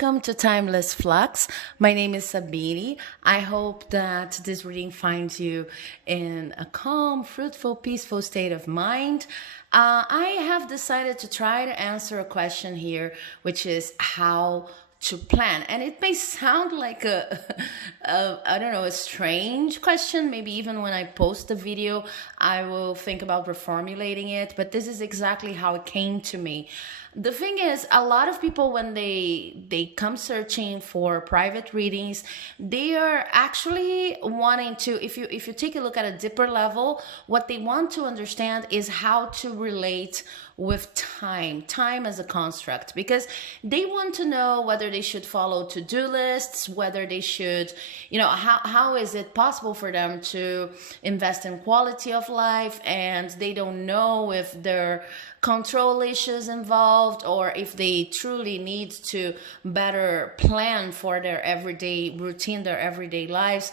welcome to Timeless Flux. My name is Sabine. I hope that this reading finds you in a calm, fruitful, peaceful state of mind. I have decided to try to answer a question here, which is how to plan. And it may sound like I don't know, a strange question. Maybe even when I post the video, I will think about reformulating it. But this is exactly how it came to me. The thing is, a lot of people, when they come searching for private readings, they are actually wanting to, if you take a look at a deeper level, what they want to understand is how to relate with time as a construct, because they want to know whether they should follow to-do lists, whether they should, how is it possible for them to invest in quality of life, and they don't know if there are control issues involved, or if they truly need to better plan for their everyday routine, their everyday lives,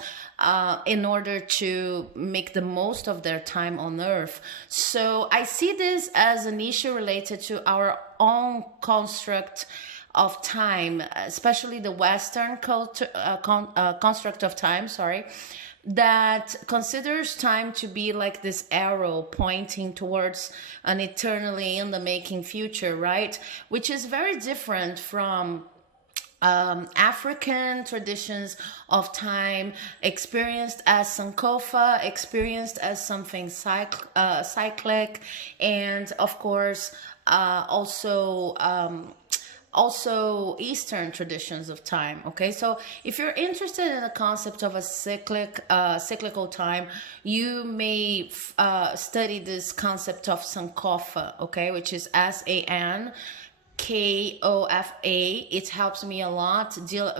in order to make the most of their time on earth. So I see this as an issue related to our own construct of time, especially the Western culture, construct of time, that considers time to be like this arrow pointing towards an eternally in the making future, right? Which is very different from African traditions of time, experienced as sankofa, experienced as something cyclic, and of course also Eastern traditions of time. Okay, so if you're interested in the concept of a cyclical time, you may study this concept of Sankofa, okay, which is SANKOFA. It helps me a lot to deal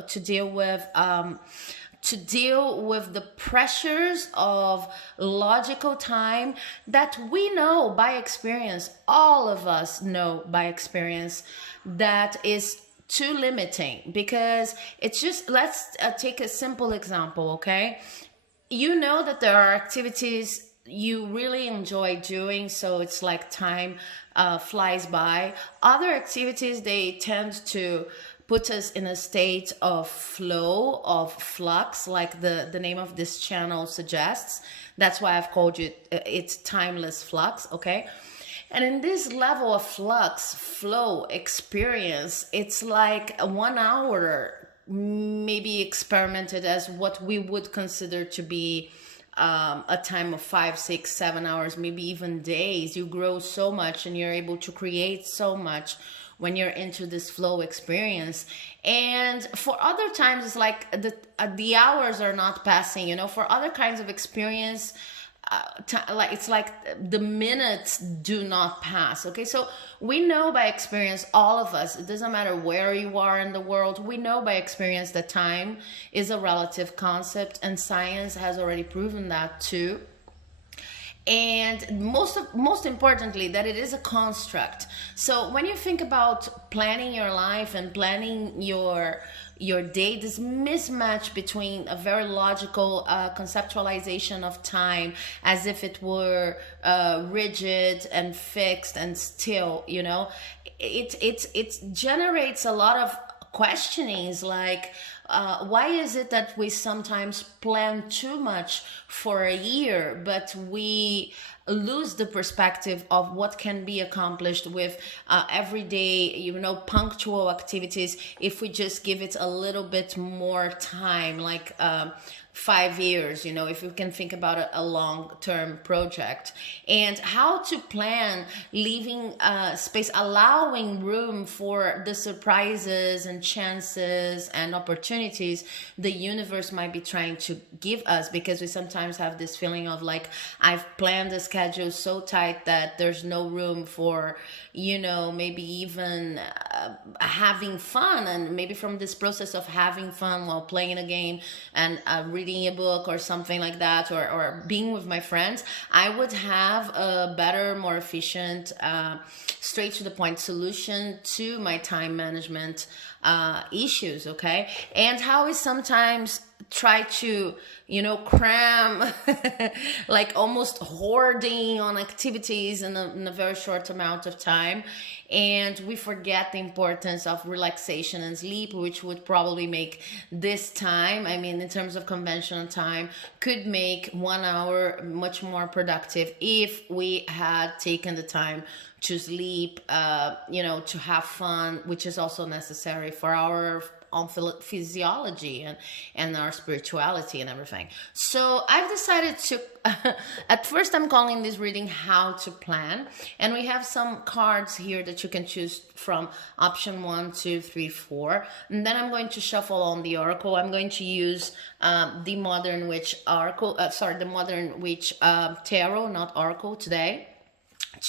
with the pressures of logical time that we know by experience, all of us know by experience, that is too limiting. Because it's just, let's take a simple example, okay? You know that there are activities you really enjoy doing, so it's like time flies by. Other activities, they tend to put us in a state of flow, of flux, like the name of this channel suggests. That's why I've called it's Timeless Flux, okay? And in this level of flux, flow, experience, it's like a 1 hour maybe experimented as what we would consider to be a time of 5, 6, 7 hours, maybe even days. You grow so much and you're able to create so much when you're into this flow experience. And for other times, it's like the hours are not passing, for other kinds of experience, it's like the minutes do not pass. Okay, so we know by experience, all of us, it doesn't matter where you are in the world, we know by experience that time is a relative concept, and science has already proven that too. And most importantly, that it is a construct. So when you think about planning your life and planning your day, this mismatch between a very logical conceptualization of time, as if it were rigid and fixed and still, it generates a lot of questionings, like why is it that we sometimes plan too much for a year, but we lose the perspective of what can be accomplished with everyday, punctual activities if we just give it a little bit more time, like 5 years, if you can think about a long-term project. And how to plan, leaving space, allowing room for the surprises and chances and opportunities the universe might be trying to give us, because we sometimes have this feeling of like, I've planned the schedule so tight that there's no room for, maybe even having fun. And maybe from this process of having fun while playing a game and reading a book or something like that, or being with my friends, I would have a better, more efficient, straight to the point solution to my time management issues, okay? And how is sometimes try to, cram, like almost hoarding on activities in a very short amount of time. And we forget the importance of relaxation and sleep, which would probably make this time, I mean, in terms of conventional time, could make 1 hour much more productive if we had taken the time to sleep, to have fun, which is also necessary for our on physiology and our spirituality and everything. So I've decided to, at first I'm calling this reading How to Plan. And we have some cards here that you can choose from, option 1, 2, 3, 4. And then I'm going to shuffle on the oracle. I'm going to use the Modern Witch oracle, the Modern Witch tarot, not oracle today,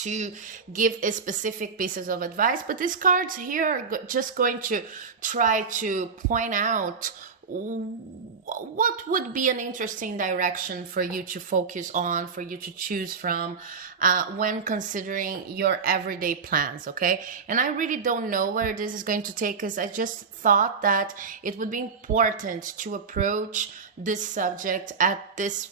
to give a specific pieces of advice. But these cards here are just going to try to point out what would be an interesting direction for you to focus on, for you to choose from when considering your everyday plans, okay? And I really don't know where this is going to take us. I just thought that it would be important to approach this subject at this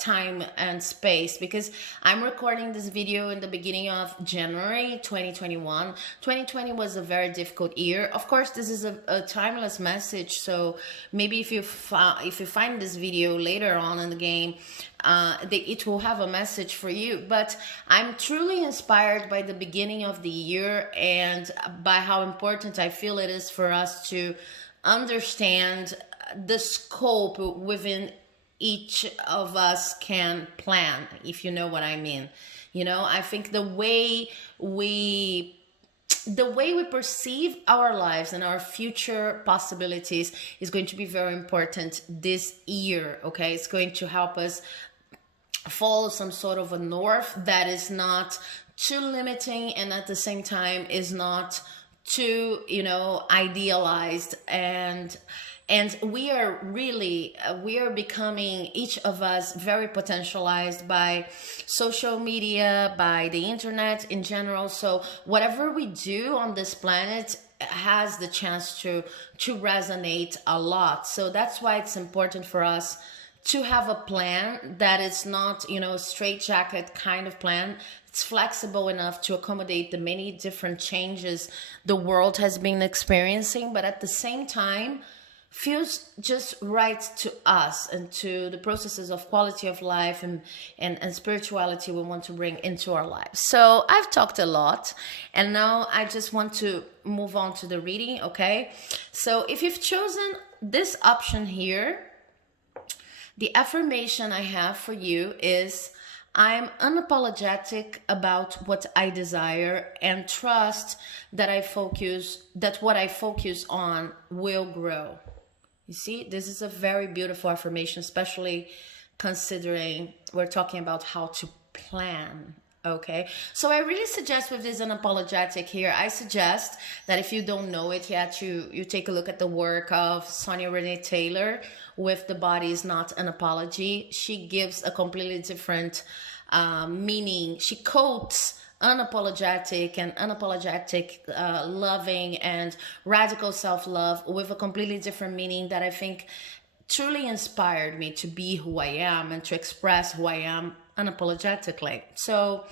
time and space, because I'm recording this video in the beginning of January 2021. 2020 was a very difficult year. Of course, this is a timeless message, so maybe if you find this video later on in the game, it will have a message for you. But I'm truly inspired by the beginning of the year and by how important I feel it is for us to understand the scope within each of us can plan, if you know what I mean. I think the way we perceive our lives and our future possibilities is going to be very important this year, okay? It's going to help us follow some sort of a north that is not too limiting and at the same time is not too, idealized. And we are becoming, each of us, very potentialized by social media, by the internet in general. So whatever we do on this planet has the chance to resonate a lot. So that's why it's important for us to have a plan that is not, a straitjacket kind of plan. It's flexible enough to accommodate the many different changes the world has been experiencing, but at the same time, feels just right to us and to the processes of quality of life and spirituality we want to bring into our lives. So I've talked a lot, and now I just want to move on to the reading, okay? So if you've chosen this option here, the affirmation I have for you is, I'm unapologetic about what I desire and trust that what I focus on will grow. You see, this is a very beautiful affirmation, especially considering we're talking about how to plan, okay? So I really suggest with this unapologetic here, I suggest that if you don't know it yet, you take a look at the work of Sonia Renee Taylor with The Body Is Not an Apology. She gives a completely different meaning. She quotes unapologetic and unapologetic loving and radical self-love with a completely different meaning that I think truly inspired me to be who I am and to express who I am unapologetically. So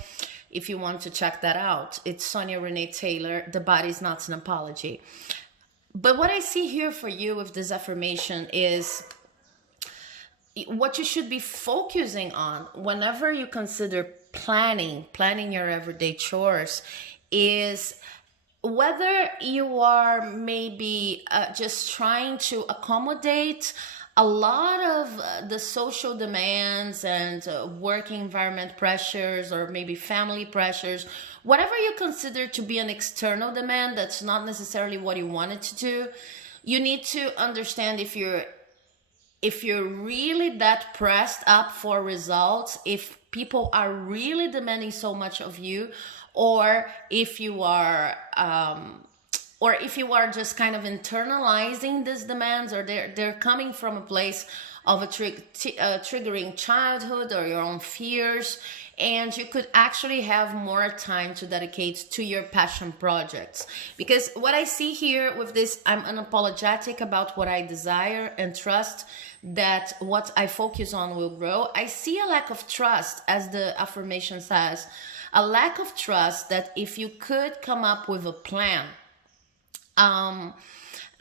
if you want to check that out, it's Sonia Renee Taylor, The Body's Not an Apology. But what I see here for you with this affirmation is what you should be focusing on whenever you consider planning your everyday chores is whether you are maybe just trying to accommodate a lot of the social demands and work environment pressures, or maybe family pressures, whatever you consider to be an external demand that's not necessarily what you wanted to do. You need to understand if you're really that pressed up for results, if people are really demanding so much of you, or if you are just kind of internalizing these demands, or they're coming from a place of a triggering childhood or your own fears, and you could actually have more time to dedicate to your passion projects. Because what I see here with this, I'm unapologetic about what I desire and trust that what I focus on will grow. I see a lack of trust, as the affirmation says, a lack of trust that if you could come up with a plan,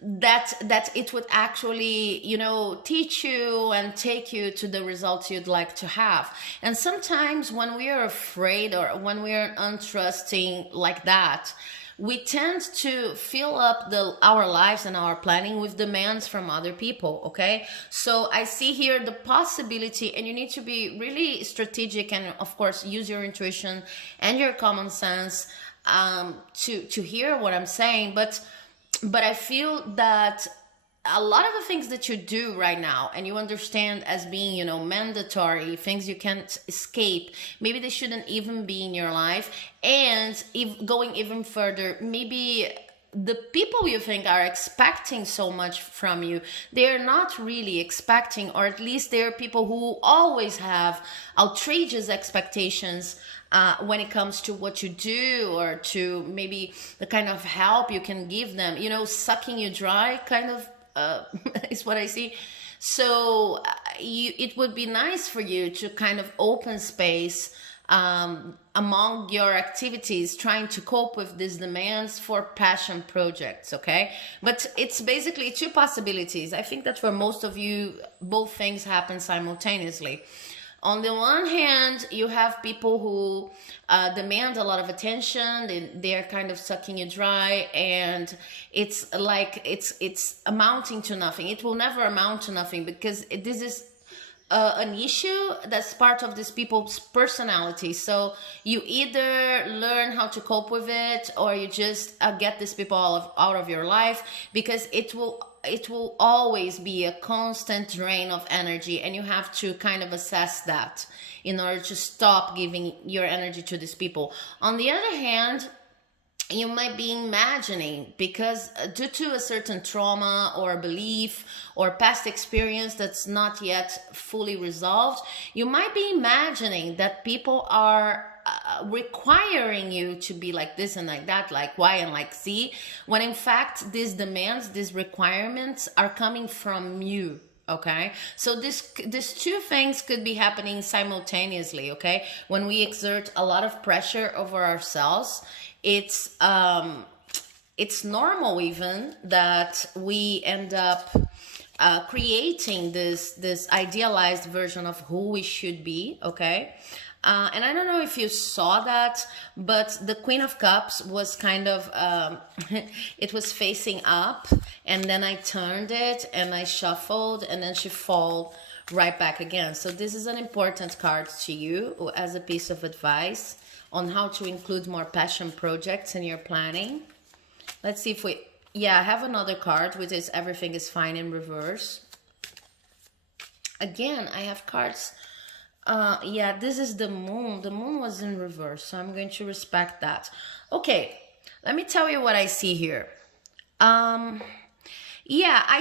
that it would actually, you know, teach you and take you to the results you'd like to have. And sometimes when we are afraid or when we are untrusting like that, we tend to fill up our lives and our planning with demands from other people. Okay, so I see here the possibility, and you need to be really strategic and of course use your intuition and your common sense to hear what I'm saying. But I feel that a lot of the things that you do right now and you understand as being, you know, mandatory, things you can't escape, maybe they shouldn't even be in your life. And if going even further, maybe the people you think are expecting so much from you, they're not really expecting, or at least they're people who always have outrageous expectations when it comes to what you do, or to maybe the kind of help you can give them, you know, sucking you dry kind of is what I see. So it would be nice for you to kind of open space among your activities, trying to cope with these demands for passion projects. Okay, but it's basically two possibilities. I think that for most of you, both things happen simultaneously. On the one hand, you have people who demand a lot of attention. They're kind of sucking you dry, and it's like it's amounting to nothing. It will never amount to nothing, because this is an issue that's part of these people's personality. So you either learn how to cope with it, or you just get these people out of your life, because it will always be a constant drain of energy, and you have to kind of assess that in order to stop giving your energy to these people. On the other hand, you might be imagining, because due to a certain trauma or belief or past experience that's not yet fully resolved, you might be imagining that people are requiring you to be like this and like that, like Y and like Z, when in fact these demands, these requirements are coming from you. Okay, so these two things could be happening simultaneously. Okay, when we exert a lot of pressure over ourselves, it's normal even that we end up creating this idealized version of who we should be. Okay, and I don't know if you saw that, but the Queen of Cups was kind of it was facing up, and then I turned it and I shuffled, and then she fall right back again. So this is an important card to you as a piece of advice on how to include more passion projects in your planning. Let's see if I have another card, which is Everything is Fine in reverse. Again, I have cards. This is the moon. The moon was in reverse, so I'm going to respect that. Okay, let me tell you what I see here. I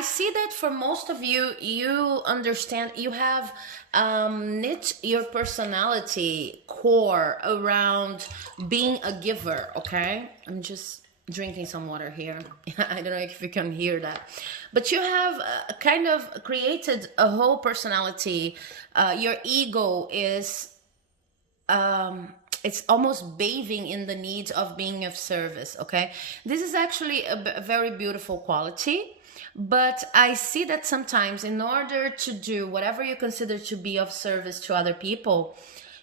see that for most of you, you understand, you have knit your personality core around being a giver. Okay, I'm just drinking some water here. I don't know if you can hear that, but you have kind of created a whole personality. Your ego is it's almost bathing in the need of being of service. Okay, this is actually a very beautiful quality, but I see that sometimes in order to do whatever you consider to be of service to other people,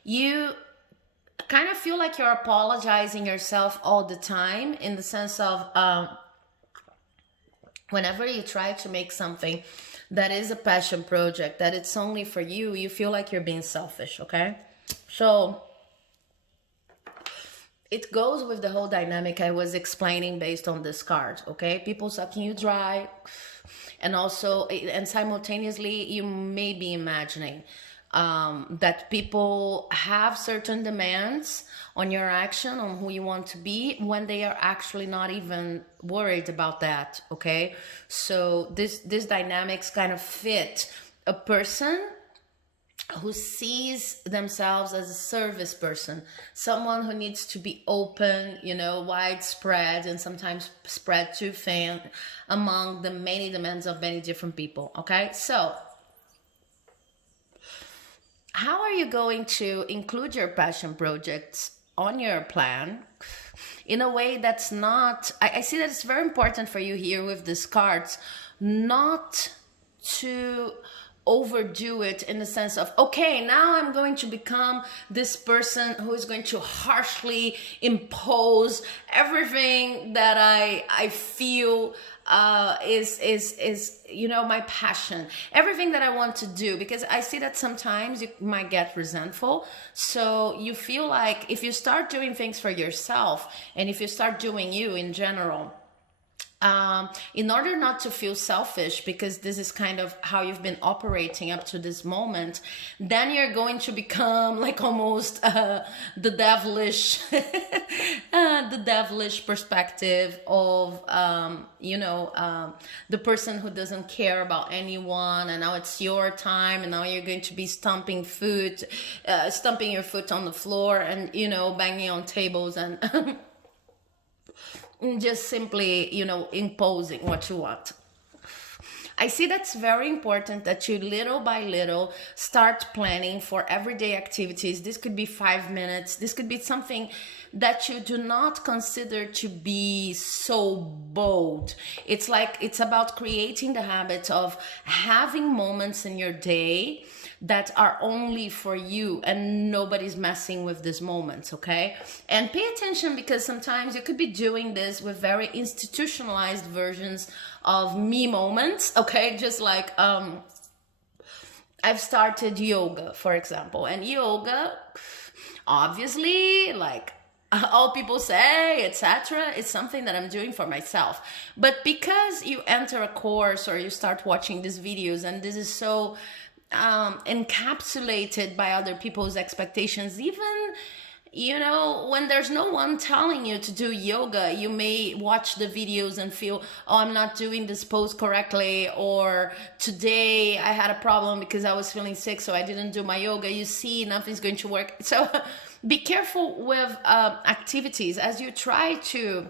you kind of feel like you're apologizing yourself all the time, in the sense of whenever you try to make something that is a passion project, that it's only for you, you feel like you're being selfish. Okay, so it goes with the whole dynamic I was explaining based on this card. Okay, people sucking you dry, and also, and simultaneously, you may be imagining that people have certain demands on your action, on who you want to be, when they are actually not even worried about that. Okay, so this dynamics kind of fit a person who sees themselves as a service person, someone who needs to be open, widespread, and sometimes spread too thin among the many demands of many different people. Okay, so how are you going to include your passion projects on your plan in a way that's not, I see that it's very important for you here with these cards, not to overdo it in the sense of, okay, now I'm going to become this person who is going to harshly impose everything that I feel is my passion, everything that I want to do, because I see that sometimes you might get resentful. So you feel like if you start doing things for yourself, and if you start doing you in general, in order not to feel selfish, because this is kind of how you've been operating up to this moment, then you're going to become like almost the devilish the devilish perspective of the person who doesn't care about anyone, and now it's your time, and now you're going to be stomping your foot on the floor, and banging on tables and just simply, imposing what you want. I see that's very important that you little by little start planning for everyday activities. This could be 5 minutes. This could be something that you do not consider to be so bold. It's about creating the habit of having moments in your day that are only for you, and nobody's messing with these moments, okay? And pay attention, because sometimes you could be doing this with very institutionalized versions of me moments, okay? Just like I've started yoga, for example, and yoga, obviously, like all people say, etc., it's something that I'm doing for myself. But because you enter a course or you start watching these videos, and this is so encapsulated by other people's expectations, even when there's no one telling you to do yoga, you may watch the videos and feel, oh, I'm not doing this pose correctly, or today I had a problem because I was feeling sick, so I didn't do my yoga. You see, nothing's going to work. So be careful with activities as you try to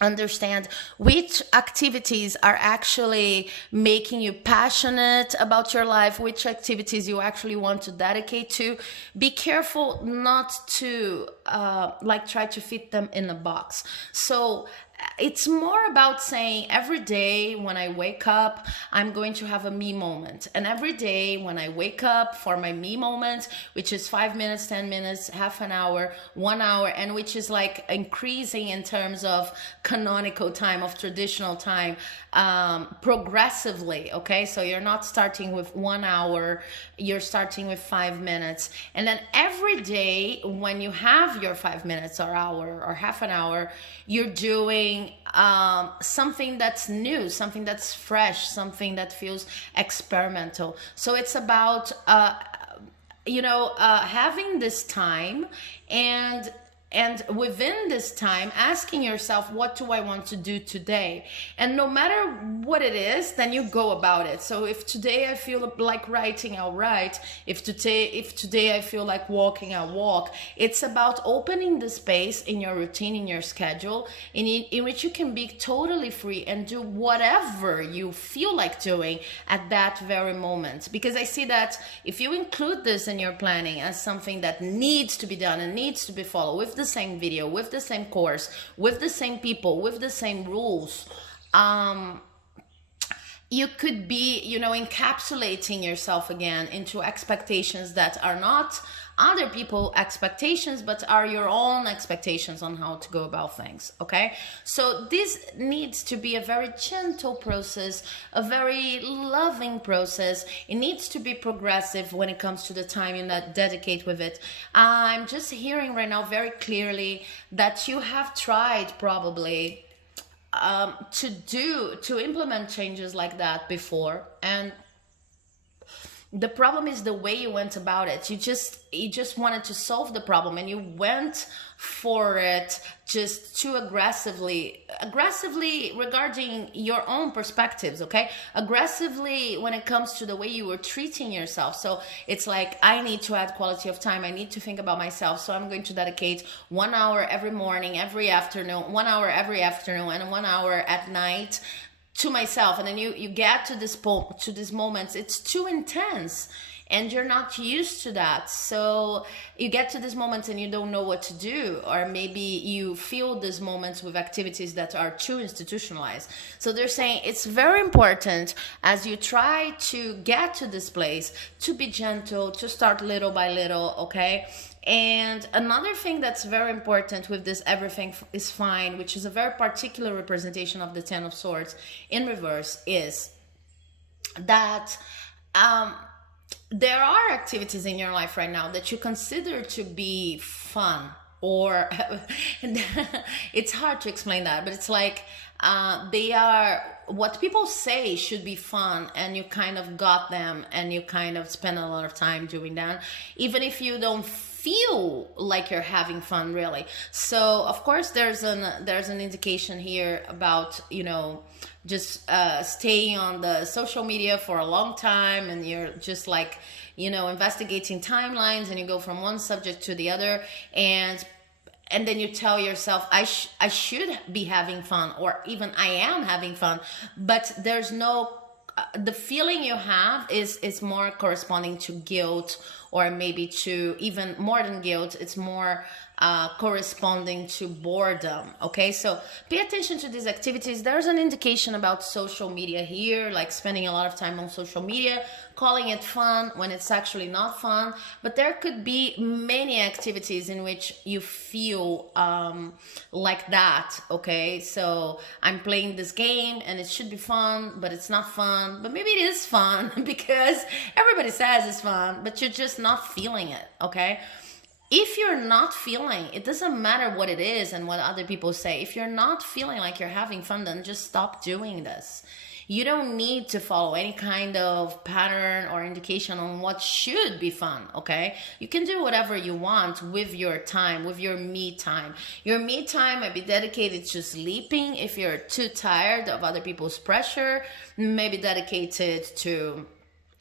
understand which activities are actually making you passionate about your life, which activities you actually want to dedicate to. Be careful not to try to fit them in a box. So it's more about saying, every day when I wake up, I'm going to have a me moment. And every day when I wake up for my me moment, which is 5 minutes, 10 minutes, half an hour, 1 hour, and which is like increasing in terms of canonical time, of traditional time, progressively, okay? So you're not starting with 1 hour, you're starting with 5 minutes. And then every day when you have your 5 minutes or hour or half an hour, you're doing something that's new, something that's fresh, something that feels experimental. So it's about having this time, and within this time, asking yourself, what do I want to do today? And no matter what it is, then you go about it. So if today I feel like writing, I'll write. If today I feel like walking, I'll walk. It's about opening the space in your routine, in your schedule, in which you can be totally free and do whatever you feel like doing at that very moment. Because I see that if you include this in your planning as something that needs to be done and needs to be followed with the same video, with the same course, with the same people, with the same rules, you could be, encapsulating yourself again into expectations that are not other people's expectations, but are your own expectations on how to go about things, okay? So this needs to be a very gentle process, a very loving process. It needs to be progressive when it comes to the time you dedicate with it. I'm just hearing right now very clearly that you have tried probably to implement changes like that before, and the problem is the way you went about it. You just wanted to solve the problem, and you went for it just too aggressively regarding your own perspectives, okay? Aggressively when it comes to the way you were treating yourself. So it's like, I need to add quality of time, I need to think about myself, so I'm going to dedicate 1 hour every morning, every afternoon, 1 hour every afternoon, and 1 hour at night to myself. And then you get to this moments, it's too intense and you're not used to that. So you get to this moments and you don't know what to do, or maybe you fill these moments with activities that are too institutionalized. So they're saying it's very important, as you try to get to this place, to be gentle, to start little by little, okay? And another thing that's very important with this everything is fine, which is a very particular representation of the Ten of Swords in reverse, is that there are activities in your life right now that you consider to be fun, or it's hard to explain that, but it's like they are what people say should be fun, and you kind of got them and you kind of spend a lot of time doing that, even if you don't feel like you're having fun really. So of course there's an indication here about, you know, just staying on the social media for a long time, and you're just like, you know, investigating timelines, and you go from one subject to the other, and then you tell yourself, I should be having fun, or even I am having fun, but there's no the feeling you have is more corresponding to guilt, or maybe to even more than guilt, it's more corresponding to boredom. Okay, so pay attention to these activities. There's an indication about social media here, like spending a lot of time on social media, calling it fun when it's actually not fun. But there could be many activities in which you feel like that. Okay, so I'm playing this game and it should be fun, but it's not fun, but maybe it is fun because everybody says it's fun, but you're just not feeling it. Okay, if you're not feeling, it doesn't matter what it is and what other people say. If you're not feeling like you're having fun, then just stop doing this. You don't need to follow any kind of pattern or indication on what should be fun, okay? You can do whatever you want with your time, with your me time. Your me time might be dedicated to sleeping if you're too tired of other people's pressure, maybe dedicated to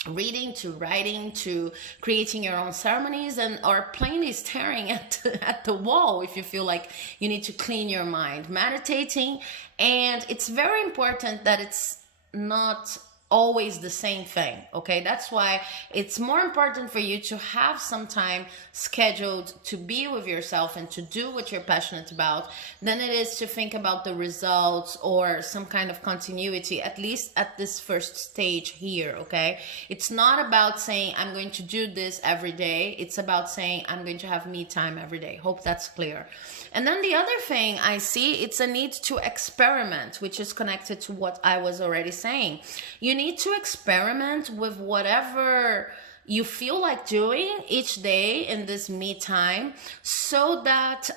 reading, to writing, to creating your own ceremonies, and or plainly staring at the wall if you feel like you need to clean your mind, meditating. And it's very important that it's not always the same thing, okay? That's why it's more important for you to have some time scheduled to be with yourself and to do what you're passionate about than it is to think about the results or some kind of continuity, at least at this first stage here, okay? It's not about saying I'm going to do this every day. It's about saying I'm going to have me time every day. Hope that's clear. And then the other thing I see, it's a need to experiment, which is connected to what I was already saying. You need to experiment with whatever you feel like doing each day in this me time, so that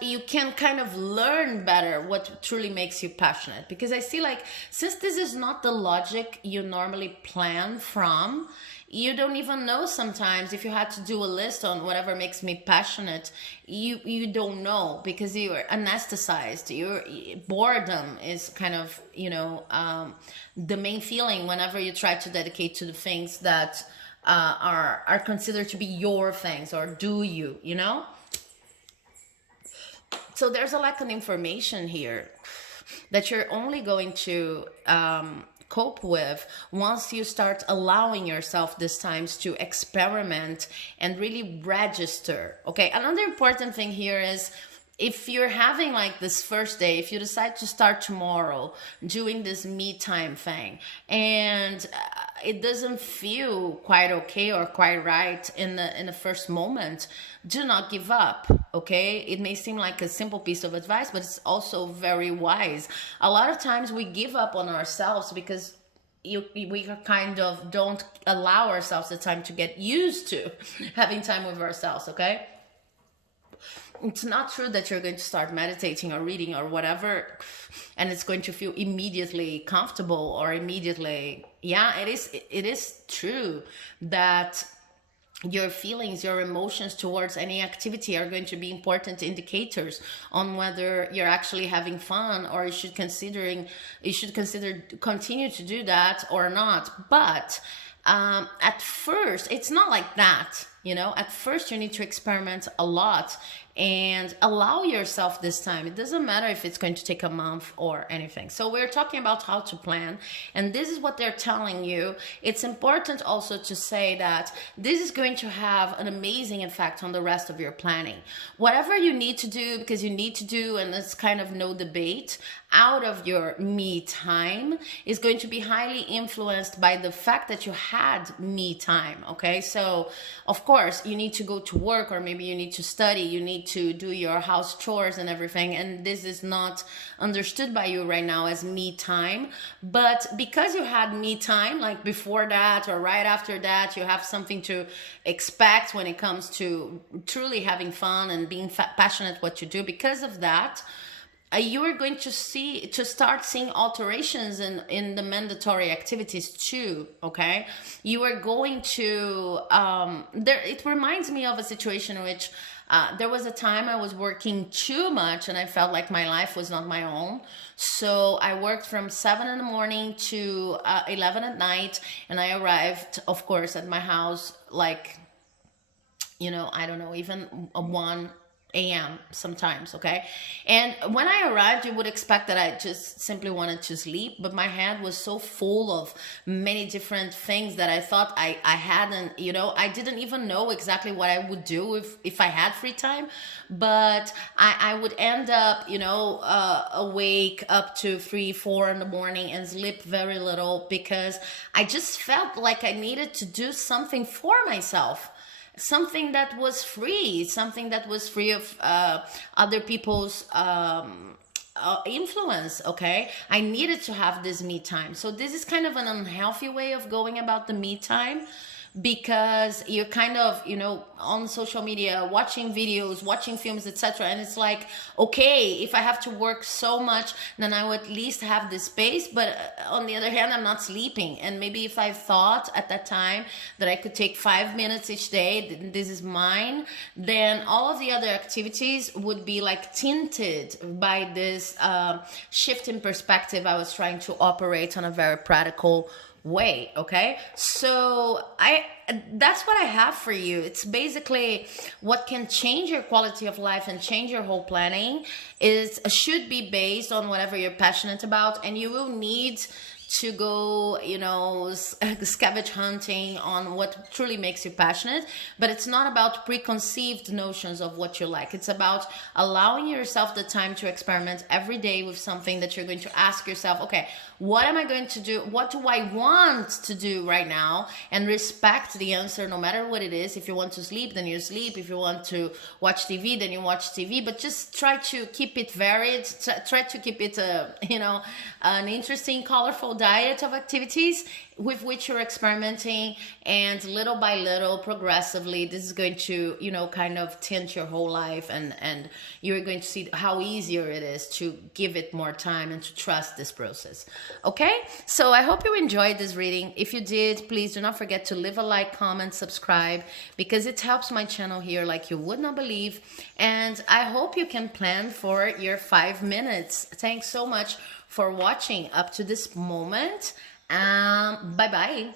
you can kind of learn better what truly makes you passionate. Because I see, like, since this is not the logic you normally plan from, you don't even know sometimes. If you had to do a list on whatever makes me passionate, you don't know, because you're anesthetized. Your boredom is kind of, the main feeling whenever you try to dedicate to the things that are considered to be your things, or do you, So there's a lack of information here that you're only going to cope with once you start allowing yourself these times to experiment and really register. Okay, another important thing here is, if you're having like this first day, if you decide to start tomorrow doing this me time thing, and it doesn't feel quite okay or quite right in the first moment, do not give up. Okay, it may seem like a simple piece of advice, but it's also very wise. A lot of times we give up on ourselves because we kind of don't allow ourselves the time to get used to having time with ourselves. Okay, it's not true that you're going to start meditating or reading or whatever and it's going to feel immediately comfortable or immediately Yeah, it is true that your feelings, your emotions towards any activity are going to be important indicators on whether you're actually having fun, or you should consider continue to do that or not. But at first, it's not like that. At first you need to experiment a lot and allow yourself this time. It doesn't matter if it's going to take a month or anything. So we're talking about how to plan, and this is what they're telling you. It's important also to say that this is going to have an amazing effect on the rest of your planning. Whatever you need to do, because you need to do, and it's kind of no debate, out of your me time is going to be highly influenced by the fact that you had me time. Okay, so of course you need to go to work, or maybe you need to study, you need to do your house chores and everything, and this is not understood by you right now as me time. But because you had me time, like before that or right after that, you have something to expect when it comes to truly having fun and being passionate what you do. Because of that, you are going to start seeing alterations in the mandatory activities too. Okay, you are going to it reminds me of a situation in which there was a time I was working too much and I felt like my life was not my own. So I worked from 7 in the morning to 11 at night, and I arrived, of course, at my house like, I don't know, even 1 a.m. sometimes. Okay, and when I arrived, you would expect that I just simply wanted to sleep, but my head was so full of many different things that I thought I hadn't, I didn't even know exactly what I would do if I had free time. But I would end up awake up to 3-4 in the morning and sleep very little, because I just felt like I needed to do something for myself, something that was free, of other people's influence. Okay, I needed to have this me time. So this is kind of an unhealthy way of going about the me time, because you're kind of on social media watching videos, watching films, etc., and it's like, okay, if I have to work so much, then I would at least have this space. But on the other hand, I'm not sleeping, and maybe if I thought at that time that I could take 5 minutes each day, this is mine, then all of the other activities would be like tinted by this shift in perspective I was trying to operate on a very practical way. Okay, so that's what I have for you. It's basically what can change your quality of life and change your whole planning should be based on whatever you're passionate about, and you will need to go, scavenge hunting on what truly makes you passionate. But it's not about preconceived notions of what you like. It's about allowing yourself the time to experiment every day with something that you're going to ask yourself, okay, what am I going to do? What do I want to do right now? And respect the answer no matter what it is. If you want to sleep, then you sleep. If you want to watch TV, then you watch TV. But just try to keep it varied. Try to keep it, an interesting, colorful diet of activities with which you're experimenting, and little by little, progressively, this is going to kind of tint your whole life, and you're going to see how easier it is to give it more time and to trust this process. Okay, so I hope you enjoyed this reading. If you did, please do not forget to leave a like, comment, subscribe, because it helps my channel here like you would not believe. And I hope you can plan for your 5 minutes. Thanks so much for watching up to this moment. Bye-bye.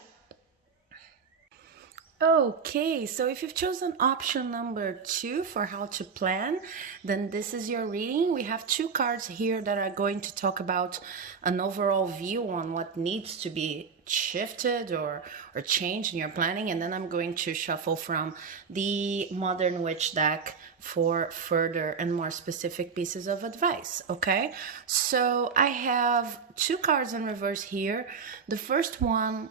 Okay, so if you've chosen option number 2 for how to plan, then this is your reading. We have 2 cards here that are going to talk about an overall view on what needs to be shifted or changed in your planning, and then I'm going to shuffle from the Modern Witch deck for further and more specific pieces of advice. Okay, so I have 2 cards in reverse here. The first one,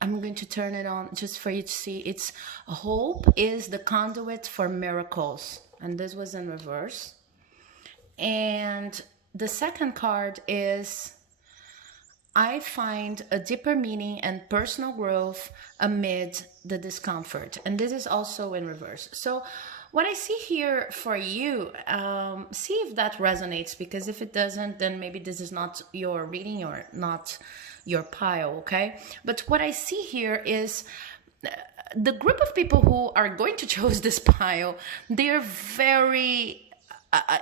I'm going to turn it on just for you to see. It's hope is the conduit for miracles, and this was in reverse. And the second card is I find a deeper meaning and personal growth amid the discomfort. And this is also in reverse. So, what I see here for you, see if that resonates, because if it doesn't, then maybe this is not your reading or not your pile, okay? But what I see here is the group of people who are going to choose this pile, they're very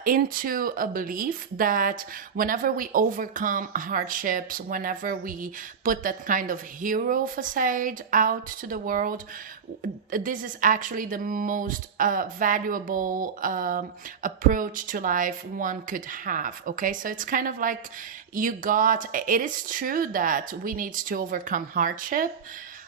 into a belief that whenever we overcome hardships, whenever we put that kind of hero facade out to the world, this is actually the most valuable approach to life one could have. Okay, so it's kind of like it is true that we need to overcome hardship,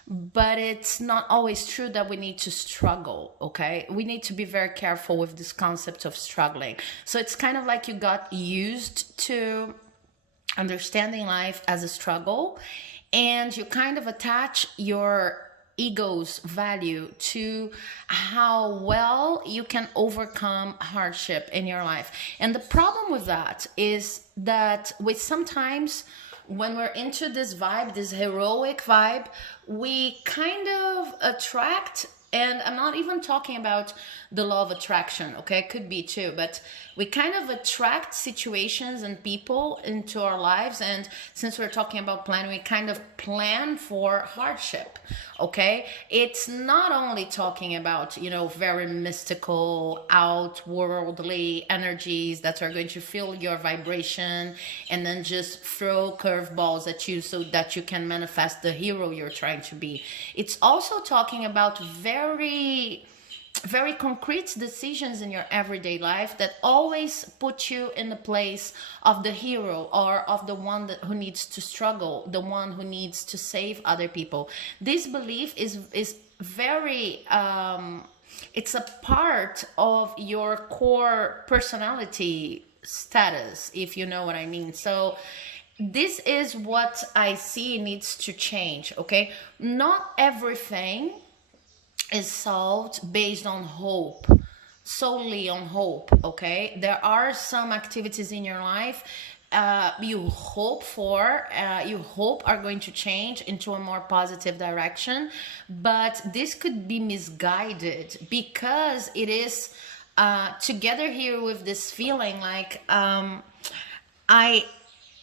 but it's not always true that we need to struggle. Okay, we need to be very careful with this concept of struggling. So it's kind of like you got used to understanding life as a struggle, and you kind of attach your ego's value to how well you can overcome hardship in your life. And the problem with that is that with sometimes when we're into this vibe, this heroic vibe, we kind of attract, and I'm not even talking about the law of attraction, okay? It could be too, but we kind of attract situations and people into our lives. And since we're talking about planning, we kind of plan for hardship, okay? It's not only talking about, very mystical, outworldly energies that are going to feel your vibration and then just throw curveballs at you so that you can manifest the hero you're trying to be. It's also talking about very concrete decisions in your everyday life that always put you in the place of the hero or of the one who needs to struggle, the one who needs to save other people. This belief is very it's a part of your core personality status, if you know what I mean. So this is what I see needs to change. Okay, not everything is solved based on hope, solely on hope. Okay, there are some activities in your life you hope are going to change into a more positive direction, but this could be misguided because it is together here with this feeling like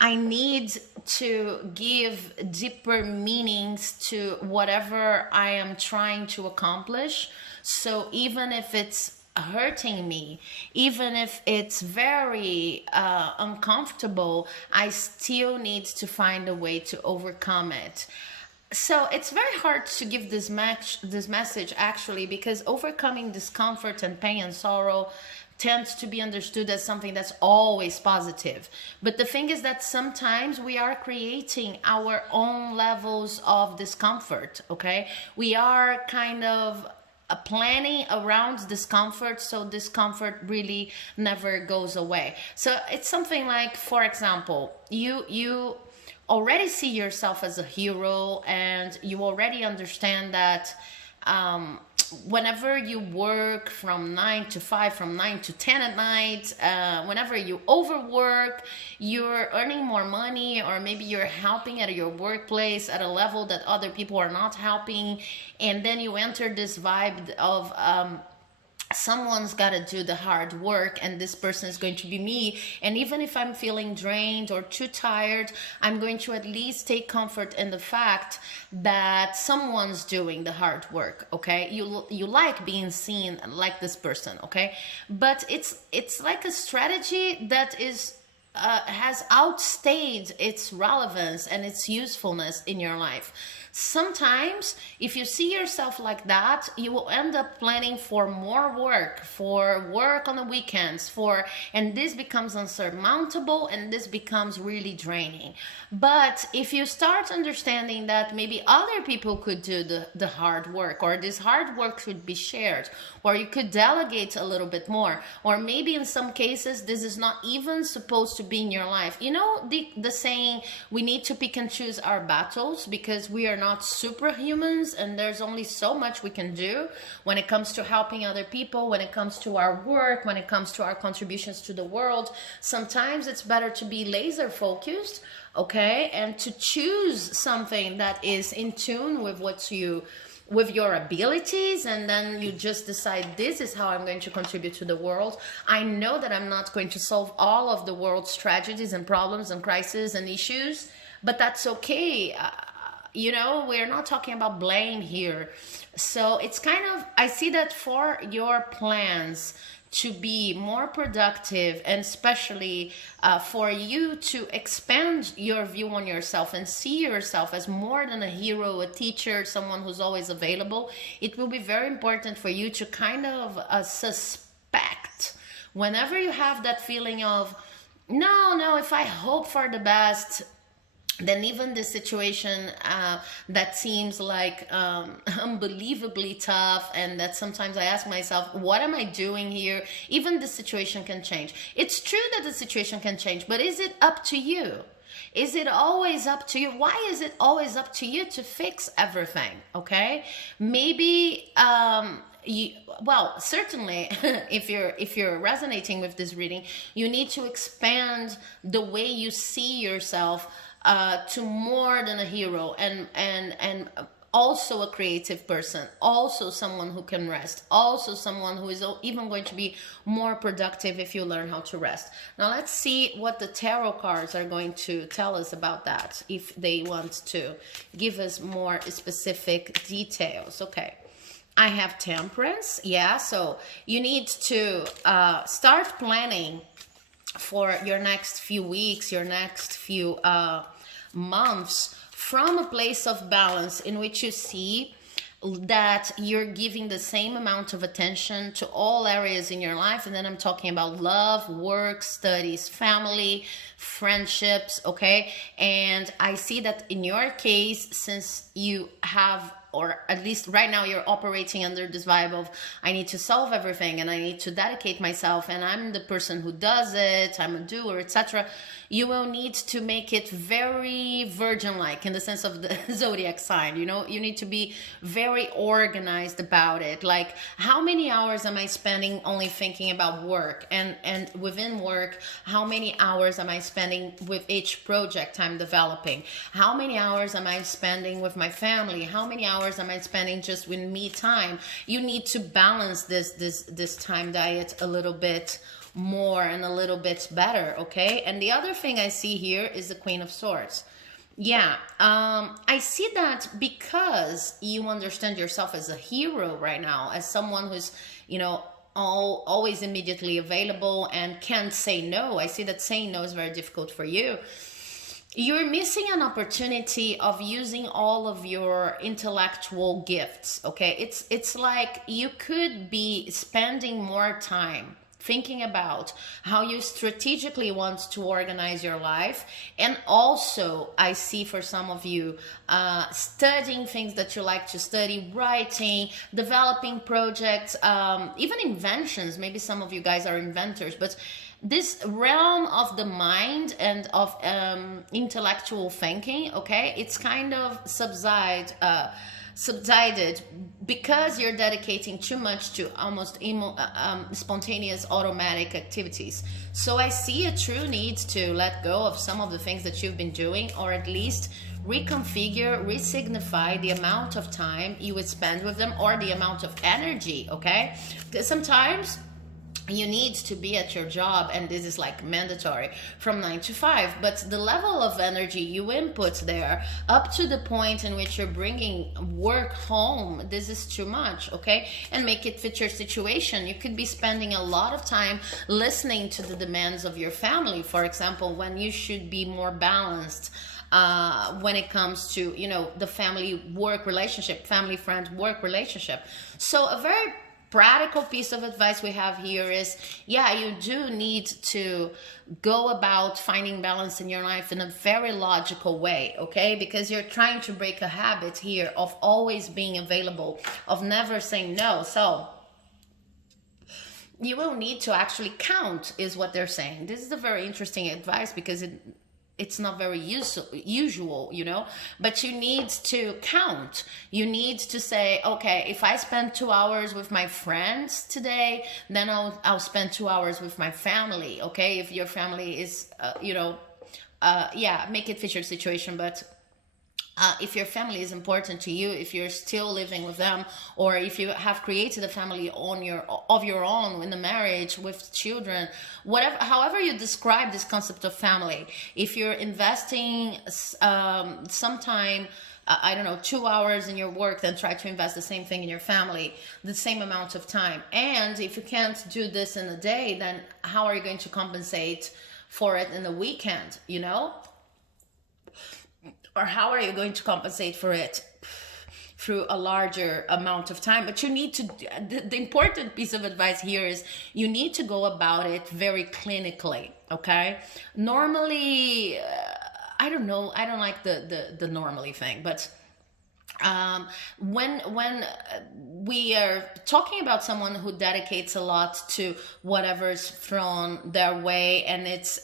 I need to give deeper meanings to whatever I am trying to accomplish. So even if it's hurting me, even if it's very uncomfortable, I still need to find a way to overcome it. So it's very hard to give this message actually, because overcoming discomfort and pain and sorrow tends to be understood as something that's always positive. But the thing is that sometimes we are creating our own levels of discomfort, okay? We are kind of planning around discomfort, so discomfort really never goes away. So it's something like, for example, you already see yourself as a hero, and you already understand that whenever you work from 9 to 5, from 9 to 10 at night, whenever you overwork, you're earning more money, or maybe you're helping at your workplace at a level that other people are not helping, and then you enter this vibe of someone's got to do the hard work, and this person is going to be me. And even if I'm feeling drained or too tired, I'm going to at least take comfort in the fact that someone's doing the hard work. Okay, you like being seen like this person. Okay, but it's like a strategy that is has outstayed its relevance and its usefulness in your life. Sometimes, if you see yourself like that, you will end up planning for more work, for work on the weekends, and this becomes unsurmountable, and this becomes really draining. But if you start understanding that maybe other people could do the hard work, or this hard work should be shared, or you could delegate a little bit more, or maybe in some cases this is not even supposed to be in your life. You know the saying, we need to pick and choose our battles, because we are not superhumans, and there's only so much we can do when it comes to helping other people, when it comes to our work, when it comes to our contributions to the world. Sometimes it's better to be laser focused, okay, and to choose something that is in tune with with your abilities, and then you just decide, this is how I'm going to contribute to the world. I know that I'm not going to solve all of the world's tragedies and problems and crises and issues, but that's okay. You know, we're not talking about blame here. So it's kind of, I see that for your plans to be more productive, and especially for you to expand your view on yourself and see yourself as more than a hero, a teacher, someone who's always available, it will be very important for you to kind of suspect whenever you have that feeling of, no, if I hope for the best, then even the situation that seems like unbelievably tough, and that sometimes I ask myself, what am I doing here? Even the situation can change. It's true that the situation can change, but is it up to you? Is it always up to you? Why is it always up to you to fix everything? Okay, maybe well, certainly if you're resonating with this reading, you need to expand the way you see yourself to more than a hero, and also a creative person, also someone who can rest, also someone who is even going to be more productive if you learn how to rest. Now let's see what the tarot cards are going to tell us about that, if they want to give us more specific details. Okay, I have Temperance. Yeah, so you need to start planning for your next few weeks, your next few months, from a place of balance in which you see that you're giving the same amount of attention to all areas in your life. And then I'm talking about love, work, studies, family, friendships, okay? And I see that in your case, since you have, or at least right now you're operating under this vibe of, I need to solve everything and I need to dedicate myself and I'm the person who does it, I'm a doer, etc. You will need to make it very virgin-like, in the sense of the zodiac sign, you know? You need to be very organized about it. Like, how many hours am I spending only thinking about work? And within work, how many hours am I spending with each project I'm developing? How many hours am I spending with my family? How many hours am I spending just with me time? You need to balance this time diet a little bit more and a little bit better, okay? And the other thing I see here is the Queen of Swords. Yeah, I see that because you understand yourself as a hero right now, as someone who's, you know, always immediately available and can't say no. I see that saying no is very difficult for you. You're missing an opportunity of using all of your intellectual gifts, okay? It's like you could be spending more time thinking about how you strategically want to organize your life. And also, I see for some of you, studying things that you like to study, writing, developing projects, even inventions. Maybe some of you guys are inventors, but this realm of the mind and of intellectual thinking, okay, it's kind of subsided because you're dedicating too much to almost spontaneous automatic activities. So I see a true need to let go of some of the things that you've been doing, or at least reconfigure, resignify the amount of time you would spend with them, or the amount of energy, okay? Because sometimes you need to be at your job, and this is like mandatory, from 9 to 5, but the level of energy you input there, up to the point in which you're bringing work home, this is too much, okay? And make it fit your situation. You could be spending a lot of time listening to the demands of your family, for example, when you should be more balanced when it comes to, you know, the family work relationship, family friend work relationship. So a very practical piece of advice we have here is, yeah, you do need to go about finding balance in your life in a very logical way, okay? Because you're trying to break a habit here of always being available, of never saying no. So you will need to actually count, is what they're saying. This is a very interesting advice, because it's not very usual, but you need to count. You need to say, okay, if I spend 2 hours with my friends today, then I'll spend 2 hours with my family. Okay, if your family is yeah, make it fit your situation, but if your family is important to you, if you're still living with them, or if you have created a family of your own in the marriage with children, whatever, however you describe this concept of family, if you're investing some time, I don't know, 2 hours in your work, then try to invest the same thing in your family, the same amount of time. And if you can't do this in a day, then how are you going to compensate for it in the weekend, Or how are you going to compensate for it through a larger amount of time? But you need to, the important piece of advice here is you need to go about it very clinically, okay? Normally, I don't know, I don't like the normally thing, but when we are talking about someone who dedicates a lot to whatever's thrown their way, and it's,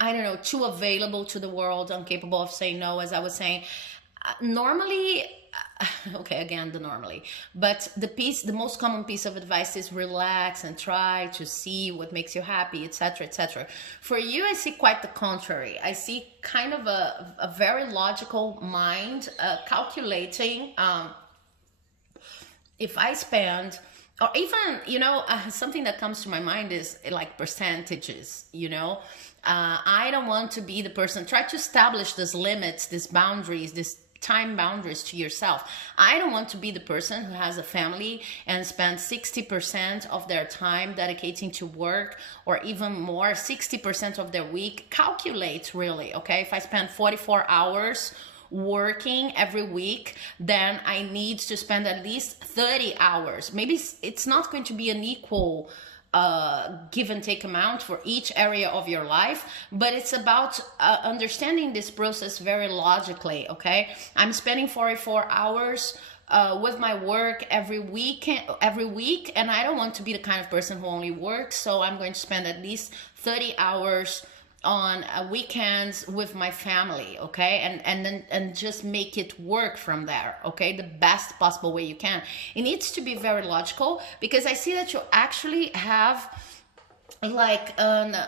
I don't know, too available to the world, incapable of saying no, as I was saying. Normally, okay, again, but the most common piece of advice is relax and try to see what makes you happy, etc., etc. For you, I see quite the contrary. I see kind of a very logical mind, calculating, if I spend, or even, something that comes to my mind is like percentages, I don't want to be the person, try to establish these limits, these boundaries, these time boundaries to yourself. I don't want to be the person who has a family and spends 60% of their time dedicating to work, or even more, 60% of their week. Calculate really, okay? If I spend 44 hours working every week, then I need to spend at least 30 hours. Maybe it's not going to be an equal give and take amount for each area of your life, but it's about understanding this process very logically, okay? I'm spending 44 hours with my work every week, and I don't want to be the kind of person who only works, so I'm going to spend at least 30 hours on weekends with my family, okay? And just make it work from there, okay? The best possible way you can. It needs to be very logical, because I see that you actually have like an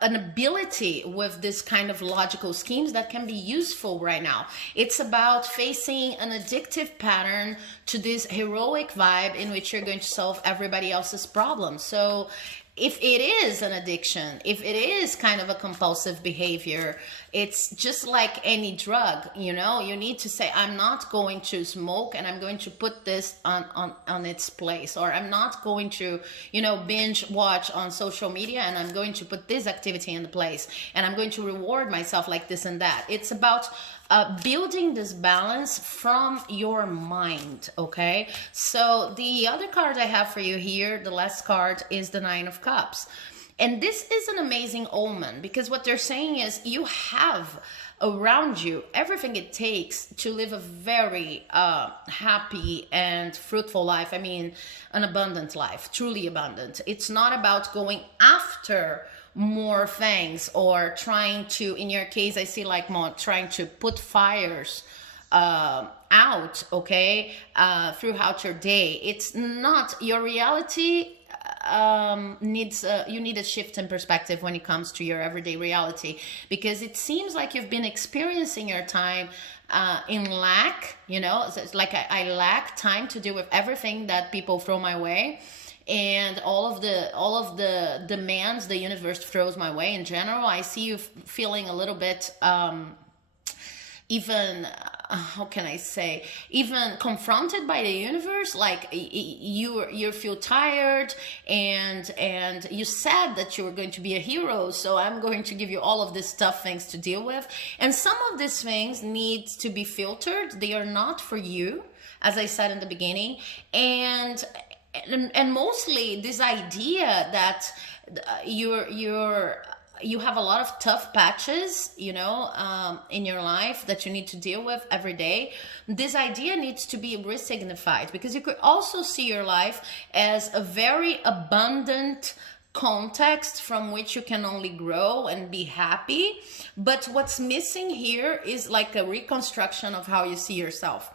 ability with this kind of logical schemes that can be useful right now. It's about facing an addictive pattern to this heroic vibe in which you're going to solve everybody else's problems. So if it is an addiction, if it is kind of a compulsive behavior, it's just like any drug, you need to say, I'm not going to smoke, and I'm going to put this on its place, or I'm not going to, binge watch on social media, and I'm going to put this activity in the place, and I'm going to reward myself like this and that. It's about building this balance from your mind, okay? So the other card I have for you here, the last card, is the Nine of Cups. And this is an amazing omen, because what they're saying is you have around you everything it takes to live a very happy and fruitful life. I mean, an abundant life, truly abundant. It's not about going after more things or trying to, in your case, I see like more trying to put fires out, okay, throughout your day. It's not your reality. You need a shift in perspective when it comes to your everyday reality, because it seems like you've been experiencing your time in lack, so it's like I lack time to deal with everything that people throw my way, and all of the demands the universe throws my way in general. I see you feeling a little bit even how can I say, even confronted by the universe, like you feel tired, and you said that you were going to be a hero, so I'm going to give you all of these tough things to deal with, and some of these things need to be filtered. They are not for you, as I said in the beginning, and mostly this idea that you have a lot of tough patches, in your life that you need to deal with every day. This idea needs to be resignified, because you could also see your life as a very abundant context from which you can only grow and be happy. But what's missing here is like a reconstruction of how you see yourself,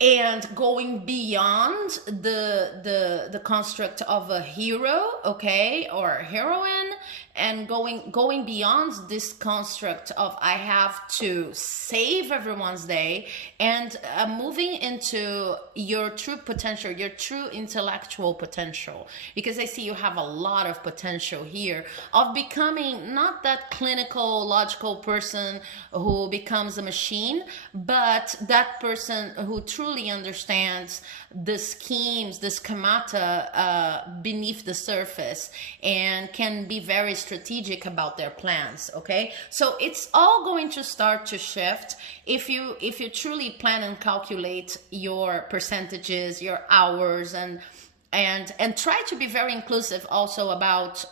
and going beyond the construct of a hero, okay, or a heroine, and going beyond this construct of I have to save everyone's day, and moving into your true potential, your true intellectual potential, because I see you have a lot of potential here of becoming not that clinical logical person who becomes a machine, but that person who truly understands the schemes, the schemata beneath the surface, and can be very strategic about their plans. Okay, so it's all going to start to shift if you truly plan and calculate your percentages, your hours, and try to be very inclusive also about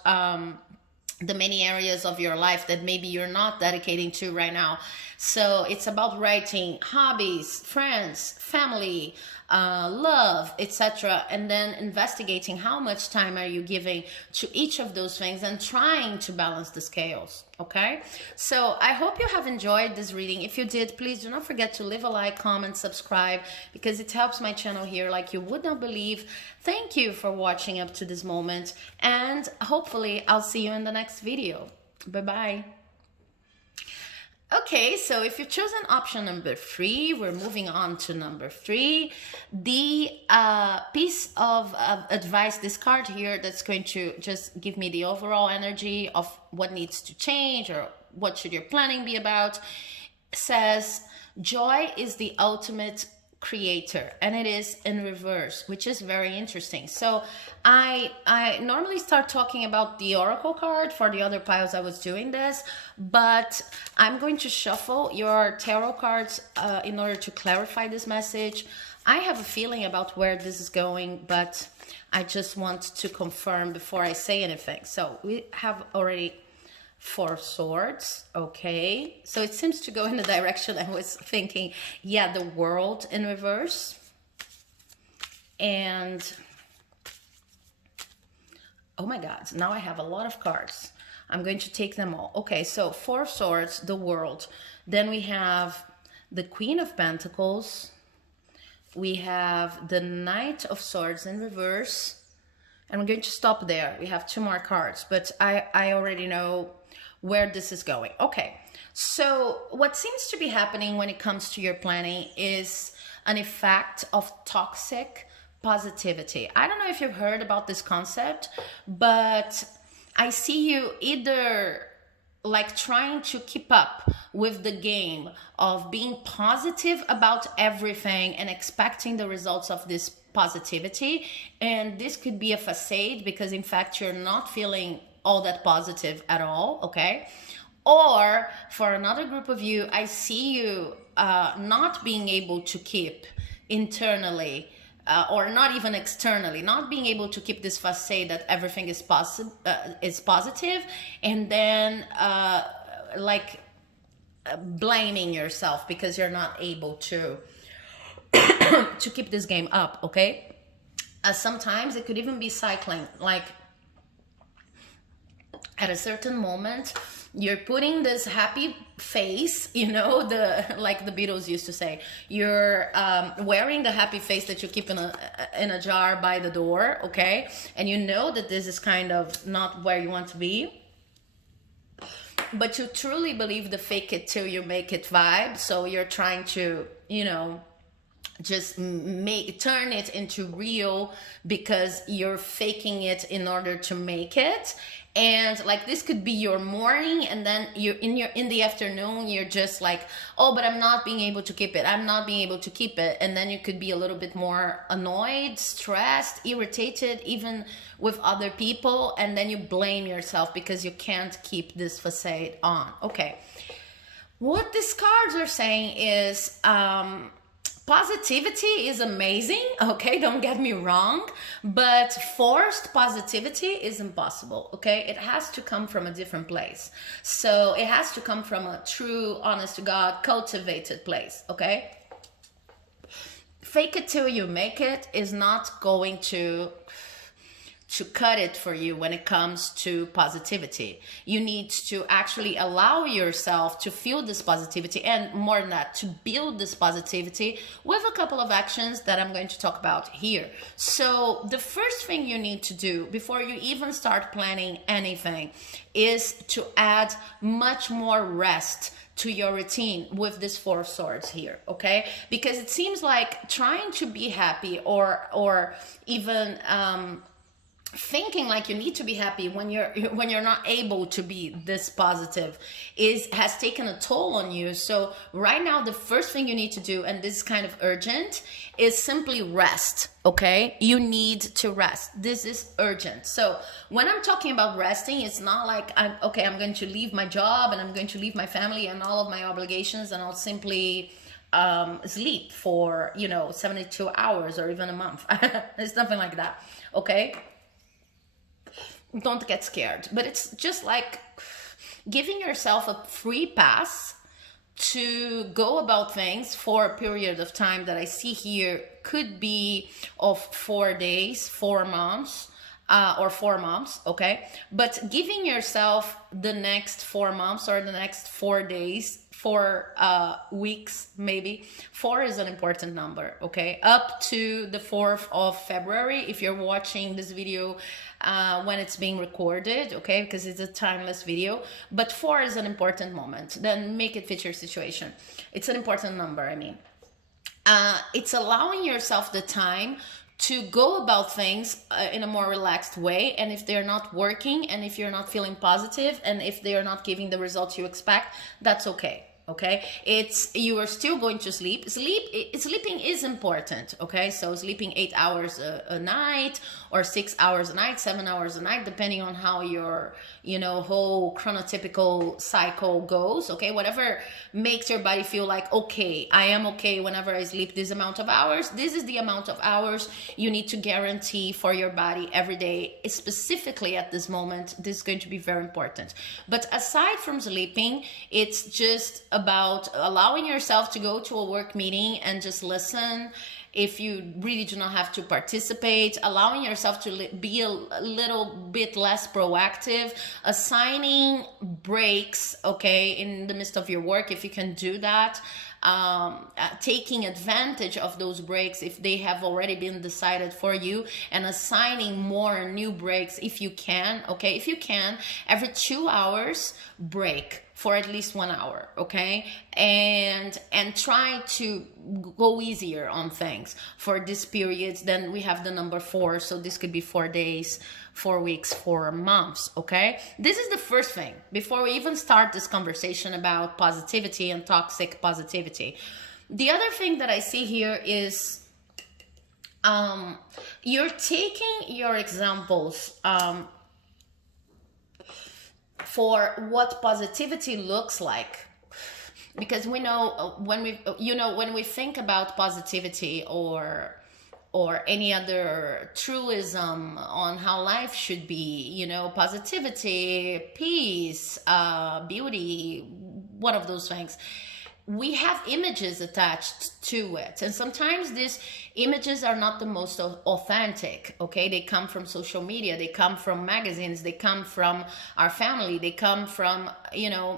the many areas of your life that maybe you're not dedicating to right now. So it's about writing, hobbies, friends, family, love, etc., and then investigating how much time are you giving to each of those things and trying to balance the scales. Okay, so I hope you have enjoyed this reading. If you did, please do not forget to leave a like, comment, subscribe, because it helps my channel here like you would not believe. Thank you for watching up to this moment, and hopefully I'll see you in the next video. Bye bye. Okay, so if you've chosen option number 3, we're moving on to number 3. The piece of advice, this card here, that's going to just give me the overall energy of what needs to change or what should your planning be about, says joy is the ultimate creator, and it is in reverse, which is very interesting. So I normally start talking about the oracle card for the other piles I was doing this, but I'm going to shuffle your tarot cards in order to clarify this message. I have a feeling about where this is going, but I just want to confirm before I say anything. So we have already 4 of Swords. Okay, so it seems to go in the direction I was thinking. Yeah, the World in reverse. And oh my god, now I have a lot of cards. I'm going to take them all. Okay, so 4 of Swords, the World. Then we have the Queen of Pentacles. We have the Knight of Swords in reverse. And we're going to stop there. We have 2 more cards, but I already know where this is going. Okay, so what seems to be happening when it comes to your planning is an effect of toxic positivity. I don't know if you've heard about this concept, but I see you either like trying to keep up with the game of being positive about everything and expecting the results of this positivity, and this could be a facade because in fact you're not feeling all that positive at all. Okay, or for another group of you, I see you not being able to keep internally or not even externally, not being able to keep this facade that everything is positive, and then blaming yourself because you're not able to to keep this game up. Okay, sometimes it could even be cycling, like at a certain moment you're putting this happy face, you know, like the Beatles used to say, you're wearing the happy face that you keep in a jar by the door. Okay, and you know that this is kind of not where you want to be, but you truly believe the fake it till you make it vibe. So you're trying to, you know, just turn it into real because you're faking it in order to make it. And like this could be your morning, and then you're in the afternoon you're just like, oh, but I'm not being able to keep it, I'm not being able to keep it. And then you could be a little bit more annoyed, stressed, irritated even with other people, and then you blame yourself because you can't keep this facade on. Okay, what these cards are saying is positivity is amazing, okay, don't get me wrong, but forced positivity is impossible. Okay, it has to come from a different place. So it has to come from a true, honest to God, cultivated place. Okay, fake it till you make it is not going to to cut it for you when it comes to positivity. You need to actually allow yourself to feel this positivity, and more than that, to build this positivity with a couple of actions that I'm going to talk about here. So the first thing you need to do before you even start planning anything is to add much more rest to your routine with this Four of Swords here, okay? Because it seems like trying to be happy or even thinking like you need to be happy when you're not able to be this positive has taken a toll on you. So right now, the first thing you need to do, and this is kind of urgent, is simply rest. Okay, you need to rest. This is urgent. So when I'm talking about resting, it's not like I'm going to leave my job and I'm going to leave my family and all of my obligations and I'll simply sleep for 72 hours or even a month. It's nothing like that. Okay, don't get scared, but it's just like giving yourself a free pass to go about things for a period of time that I see here could be of 4 days, 4 months, or 4 months, okay? But giving yourself the next 4 months or the next 4 days, 4 weeks maybe. 4 is an important number, okay? Up to the 4th of February, if you're watching this video when it's being recorded, okay, because it's a timeless video. But 4 is an important moment. Then make it fit your situation. It's an important number, I mean. It's allowing yourself the time to go about things in a more relaxed way. And if they're not working, and if you're not feeling positive, and if they are not giving the results you expect, that's okay. Okay, you are still going to sleep. Sleeping is important. Okay, so sleeping 8 hours a night, or 6 hours a night, 7 hours a night, depending on how your whole chronotypical cycle goes. Okay, whatever makes your body feel like, okay, I am okay whenever I sleep this amount of hours. This is the amount of hours you need to guarantee for your body every day. Specifically at this moment, this is going to be very important. But aside from sleeping, it's just about allowing yourself to go to a work meeting and just listen. If you really do not have to participate, allowing yourself to be a little bit less proactive, assigning breaks, okay, in the midst of your work, if you can do that, taking advantage of those breaks if they have already been decided for you, and assigning more new breaks if you can, okay? If you can, every 2 hours, break for at least 1 hour, okay? And try to go easier on things for this period. Then we have the number 4, so this could be 4 days, 4 weeks, 4 months, okay? This is the first thing before we even start this conversation about positivity and toxic positivity. The other thing that I see here is you're taking your examples for what positivity looks like, because we know when we think about positivity or any other truism on how life should be, positivity, peace, beauty, one of those things, we have images attached to it. And sometimes these images are not the most authentic, okay? They come from social media, they come from magazines, they come from our family, they come from,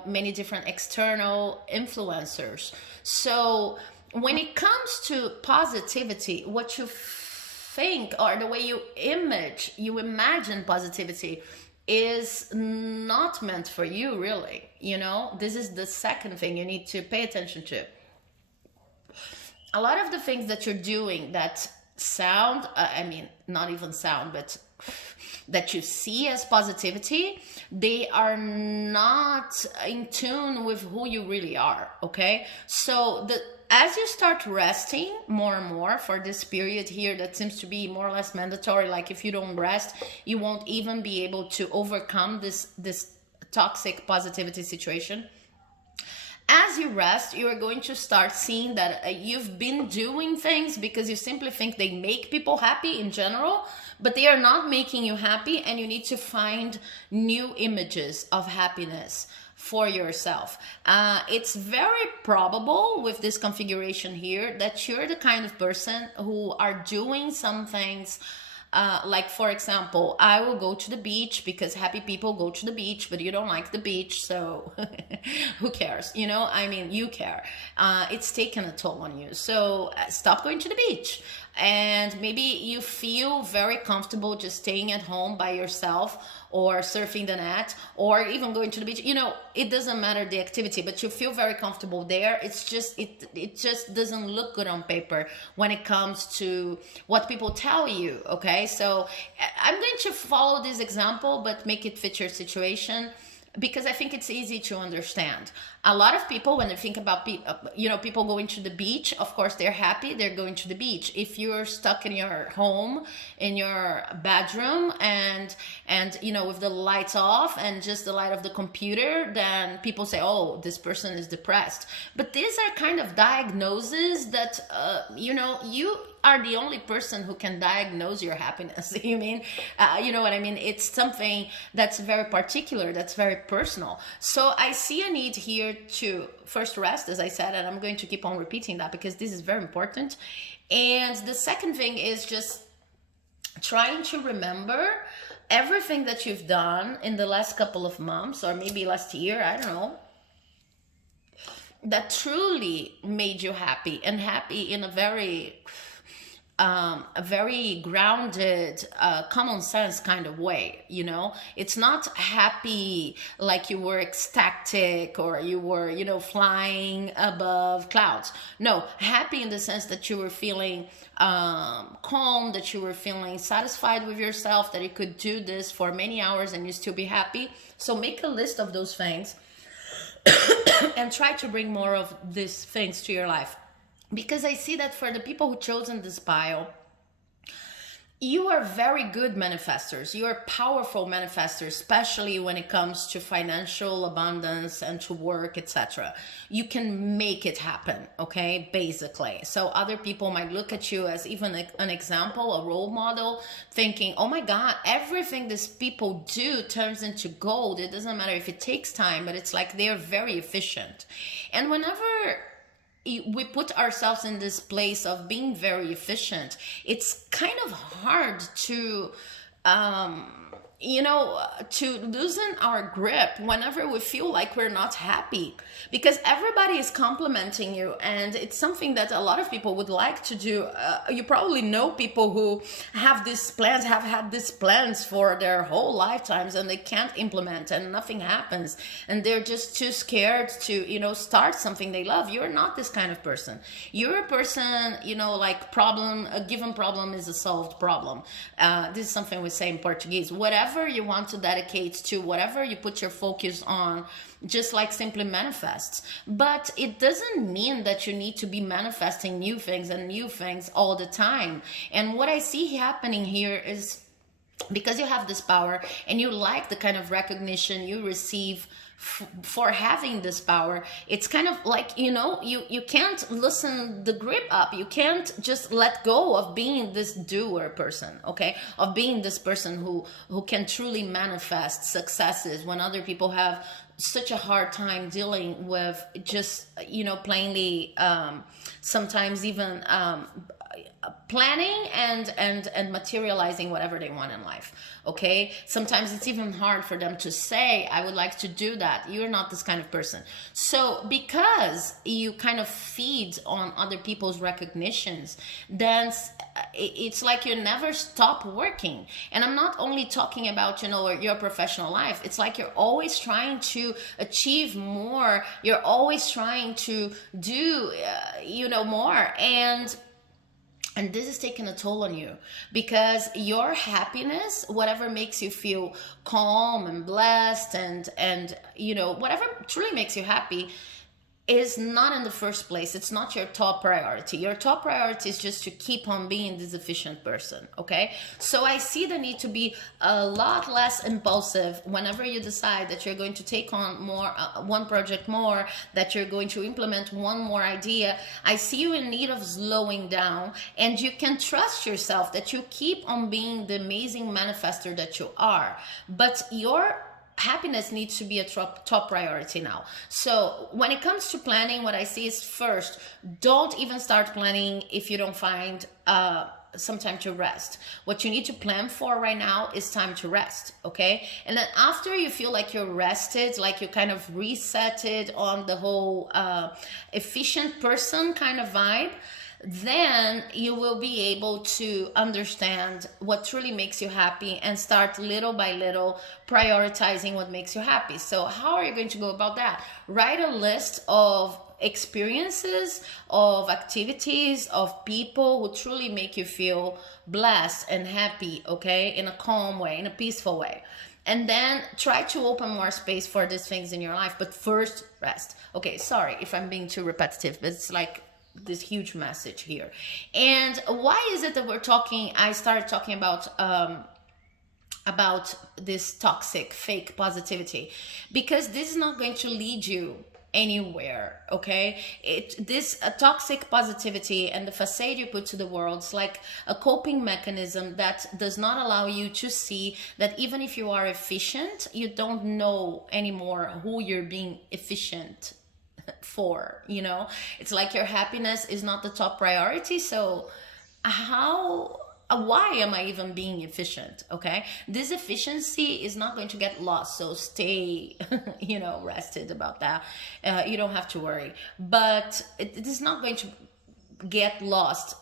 many different external influencers. So when it comes to positivity, what you think or the way you imagine positivity is not meant for you, really. This is the second thing you need to pay attention to. A lot of the things that you're doing that sound, not even sound, but that you see as positivity, they are not in tune with who you really are, okay? So as you start resting more and more for this period here that seems to be more or less mandatory, like if you don't rest, you won't even be able to overcome this toxic positivity situation. As you rest, you are going to start seeing that you've been doing things because you simply think they make people happy in general, but they are not making you happy, and you need to find new images of happiness for yourself. It's very probable with this configuration here that you're the kind of person who are doing some things Like, for example, I will go to the beach because happy people go to the beach, but you don't like the beach, so who cares? You know, I mean, you care. It's taken a toll on you. So stop going to the beach. And maybe you feel very comfortable just staying at home by yourself, or surfing the net, or even going to the beach. You know, it doesn't matter the activity, but you feel very comfortable there. It's just, it just doesn't look good on paper when it comes to what people tell you. Okay, so I'm going to follow this example, but make it fit your situation, because I think it's easy to understand. A lot of people, when they think about people going to the beach, of course they're happy, they're going to the beach. If you're stuck in your home, in your bedroom, and with the lights off and just the light of the computer, then people say, oh, this person is depressed. But these are kind of diagnoses that you are the only person who can diagnose your happiness. You know what I mean? It's something that's very particular, that's very personal. So I see a need here to first rest, as I said, and I'm going to keep on repeating that because this is very important. And the second thing is just trying to remember everything that you've done in the last couple of months, or maybe last year, I don't know, that truly made you happy, and happy in a very grounded, common sense kind of way. You know, it's not happy like you were ecstatic or you were, flying above clouds. No, happy in the sense that you were feeling calm, that you were feeling satisfied with yourself, that you could do this for many hours and you still be happy. So make a list of those things and try to bring more of these things to your life. Because I see that for the people who chosen this pile, you are very good manifestors. You are powerful manifestors, especially when it comes to financial abundance and to work, etc. You can make it happen, okay, basically. So other people might look at you as even an example, a role model, thinking, oh my God, everything these people do turns into gold. It doesn't matter if it takes time, but it's like they're very efficient. And whenever we put ourselves in this place of being very efficient, it's kind of hard to to loosen our grip whenever we feel like we're not happy, because everybody is complimenting you, and it's something that a lot of people would like to do. You probably know people who have had these plans for their whole lifetimes, and they can't implement, and nothing happens, and they're just too scared to start something they love. You're not this kind of person. You're a person, like a given problem is a solved problem. This is something we say in Portuguese. Whatever you want to dedicate to, whatever you put your focus on, just like simply manifests. But it doesn't mean that you need to be manifesting new things all the time. And what I see happening here is, because you have this power and you like the kind of recognition you receive for having this power, it's kind of like, you can't loosen the grip up. You can't just let go of being this doer person, okay? Of being this person who can truly manifest successes when other people have such a hard time dealing with just, plainly, sometimes even planning and materializing whatever they want in life. Okay, sometimes it's even hard for them to say, I would like to do that. You're not this kind of person. So because you kind of feed on other people's recognitions, then it's like you never stop working. And I'm not only talking about your professional life. It's like you're always trying to achieve more. You're always trying to do more. And this is taking a toll on you, because your happiness, whatever makes you feel calm and blessed and whatever truly makes you happy, is not in the first place. It's not your top priority. Your top priority is just to keep on being this efficient person, okay? So I see the need to be a lot less impulsive whenever you decide that you're going to take on more, one project more, that you're going to implement one more idea. I see you in need of slowing down, and you can trust yourself that you keep on being the amazing manifester that you are. But your happiness needs to be a top priority now. So when it comes to planning, what I see is, first, don't even start planning if you don't find some time to rest. What you need to plan for right now is time to rest, okay? And then after you feel like you're rested, like you kind of resetted on the whole efficient person kind of vibe, then you will be able to understand what truly makes you happy and start little by little prioritizing what makes you happy. So how are you going to go about that? Write a list of experiences, of activities, of people who truly make you feel blessed and happy, okay, in a calm way, in a peaceful way. And then try to open more space for these things in your life, but first rest. Okay, sorry if I'm being too repetitive, but it's like this huge message here. And why is it that I started talking about this toxic fake positivity? Because this is not going to lead you anywhere, okay? This toxic positivity and the facade you put to the world is like a coping mechanism that does not allow you to see that even if you are efficient, you don't know anymore who you're being efficient for, you know? It's like your happiness is not the top priority. So why am I even being efficient? Okay, this efficiency is not going to get lost, so stay you know, rested about that. You don't have to worry, but it is not going to get lost.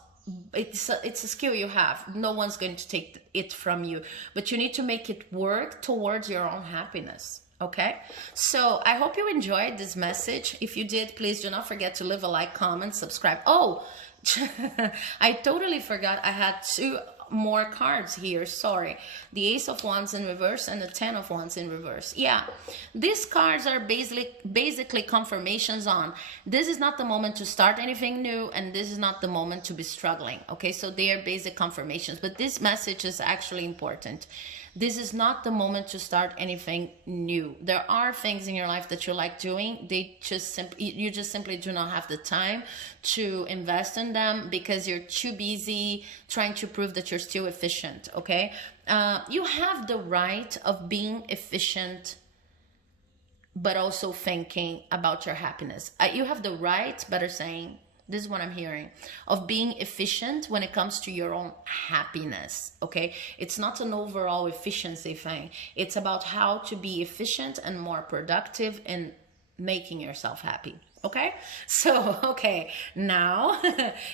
It's a skill you have. No one's going to take it from you, but you need to make it work towards your own happiness. Okay, so I hope you enjoyed this message. If you did, please do not forget to leave a like, comment, subscribe. Oh, I totally forgot I had 2 more cards here. Sorry, the Ace of Wands in reverse and the 10 of Wands in reverse. Yeah, these cards are basically confirmations on this is not the moment to start anything new, and this is not the moment to be struggling. Okay, so they are basic confirmations, but this message is actually important. This is not the moment to start anything new. There are things in your life that you like doing. You just simply do not have the time to invest in them because you're too busy trying to prove that you're still efficient, okay? You have the right of being efficient, but also thinking about your happiness. You have the right, better saying, this is what I'm hearing, of being efficient when it comes to your own happiness, okay? It's not an overall efficiency thing. It's about how to be efficient and more productive in making yourself happy, okay? So, okay, now,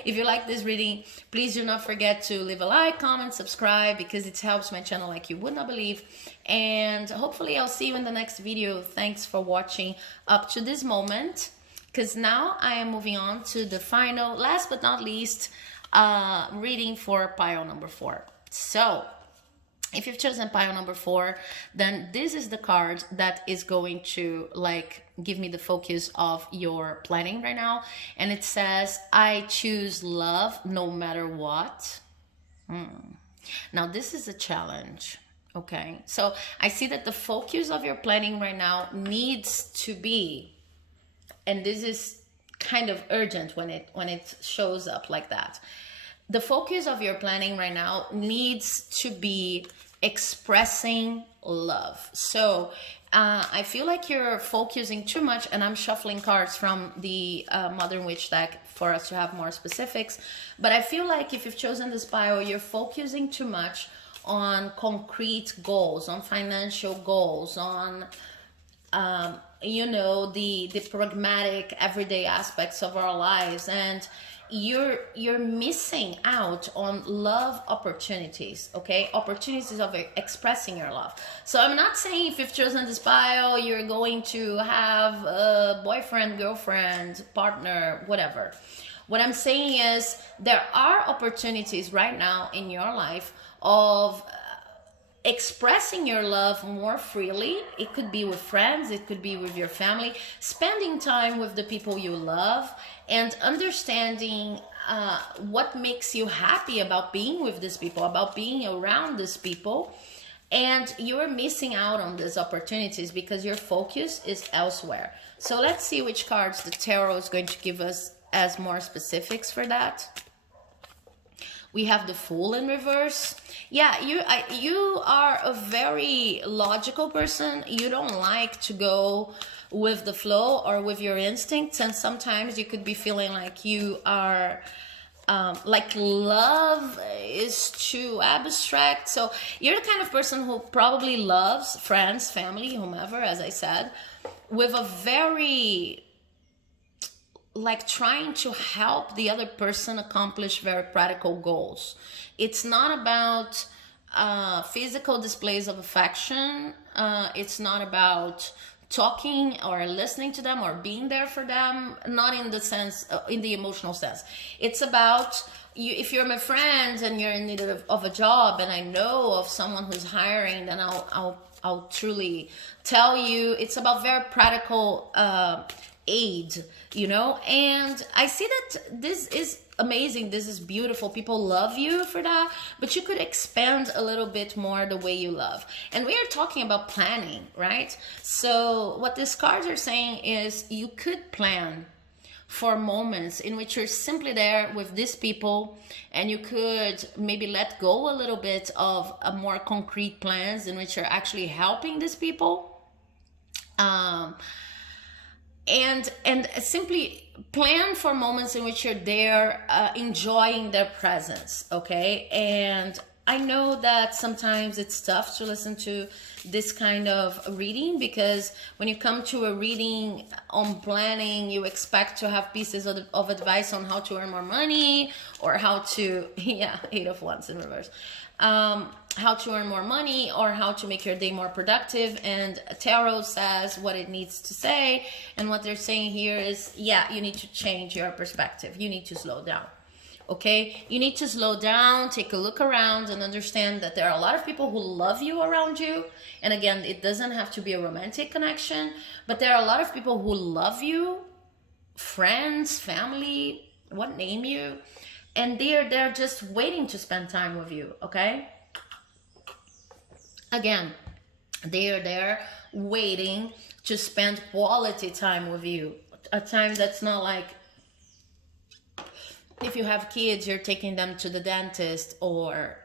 if you like this reading, please do not forget to leave a like, comment, subscribe, because it helps my channel like you would not believe. And hopefully I'll see you in the next video. Thanks for watching up to this moment, because now I am moving on to the final, last but not least, reading for pile number 4. So, if you've chosen pile number 4, then this is the card that is going to like give me the focus of your planning right now. And it says, I choose love no matter what. Now, this is a challenge. Okay, so I see that the focus of your planning right now needs to be, and this is kind of urgent when it shows up like that. The focus of your planning right now needs to be expressing love. So I feel like you're focusing too much, and I'm shuffling cards from the Modern Witch deck for us to have more specifics. But I feel like if you've chosen this pile, you're focusing too much on concrete goals, on financial goals, on you know, the pragmatic everyday aspects of our lives, and you're missing out on love opportunities, okay? Opportunities of expressing your love. So I'm not saying if you've chosen this pile, you're going to have a boyfriend, girlfriend, partner, whatever. What I'm saying is there are opportunities right now in your life of expressing your love more freely. It could be with friends, it could be with your family, spending time with the people you love, and understanding what makes you happy about being with these people, about being around these people. And you're missing out on these opportunities because your focus is elsewhere. So let's see which cards the tarot is going to give us as more specifics for that. We have the Fool in reverse. Yeah, you are a very logical person. You don't like to go with the flow or with your instincts. And sometimes you could be feeling like you are like love is too abstract. So you're the kind of person who probably loves friends, family, whomever, as I said, with a very, like, trying to help the other person accomplish very practical goals. It's not about physical displays of affection. It's not about talking or listening to them or being there for them, not in the sense, in the emotional sense. It's about you. If you're my friend and you're in need of a job, and I know of someone who's hiring, then I'll truly tell you. It's about very practical aid, you know. And I see that this is amazing, this is beautiful, people love you for that, but you could expand a little bit more the way you love. And we are talking about planning, right? So what these cards are saying is you could plan for moments in which you're simply there with these people, and you could maybe let go a little bit of a more concrete plans in which you're actually helping these people, and simply plan for moments in which you're there, enjoying their presence. Okay. And I know that sometimes it's tough to listen to this kind of reading, because when you come to a reading on planning, you expect to have pieces of advice on how to earn more money, or how to, yeah, 8 of Wands in reverse, how to earn more money, or how to make your day more productive. And tarot says what it needs to say, and what they're saying here is, yeah, you need to change your perspective. You need to slow down. Okay, you need to slow down, take a look around, and understand that there are a lot of people who love you around you. And again, it doesn't have to be a romantic connection, but there are a lot of people who love you, friends, family, what name you, and they're just waiting to spend time with you. Okay, again, they are there waiting to spend quality time with you, a time that's not like, if you have kids, you're taking them to the dentist, or,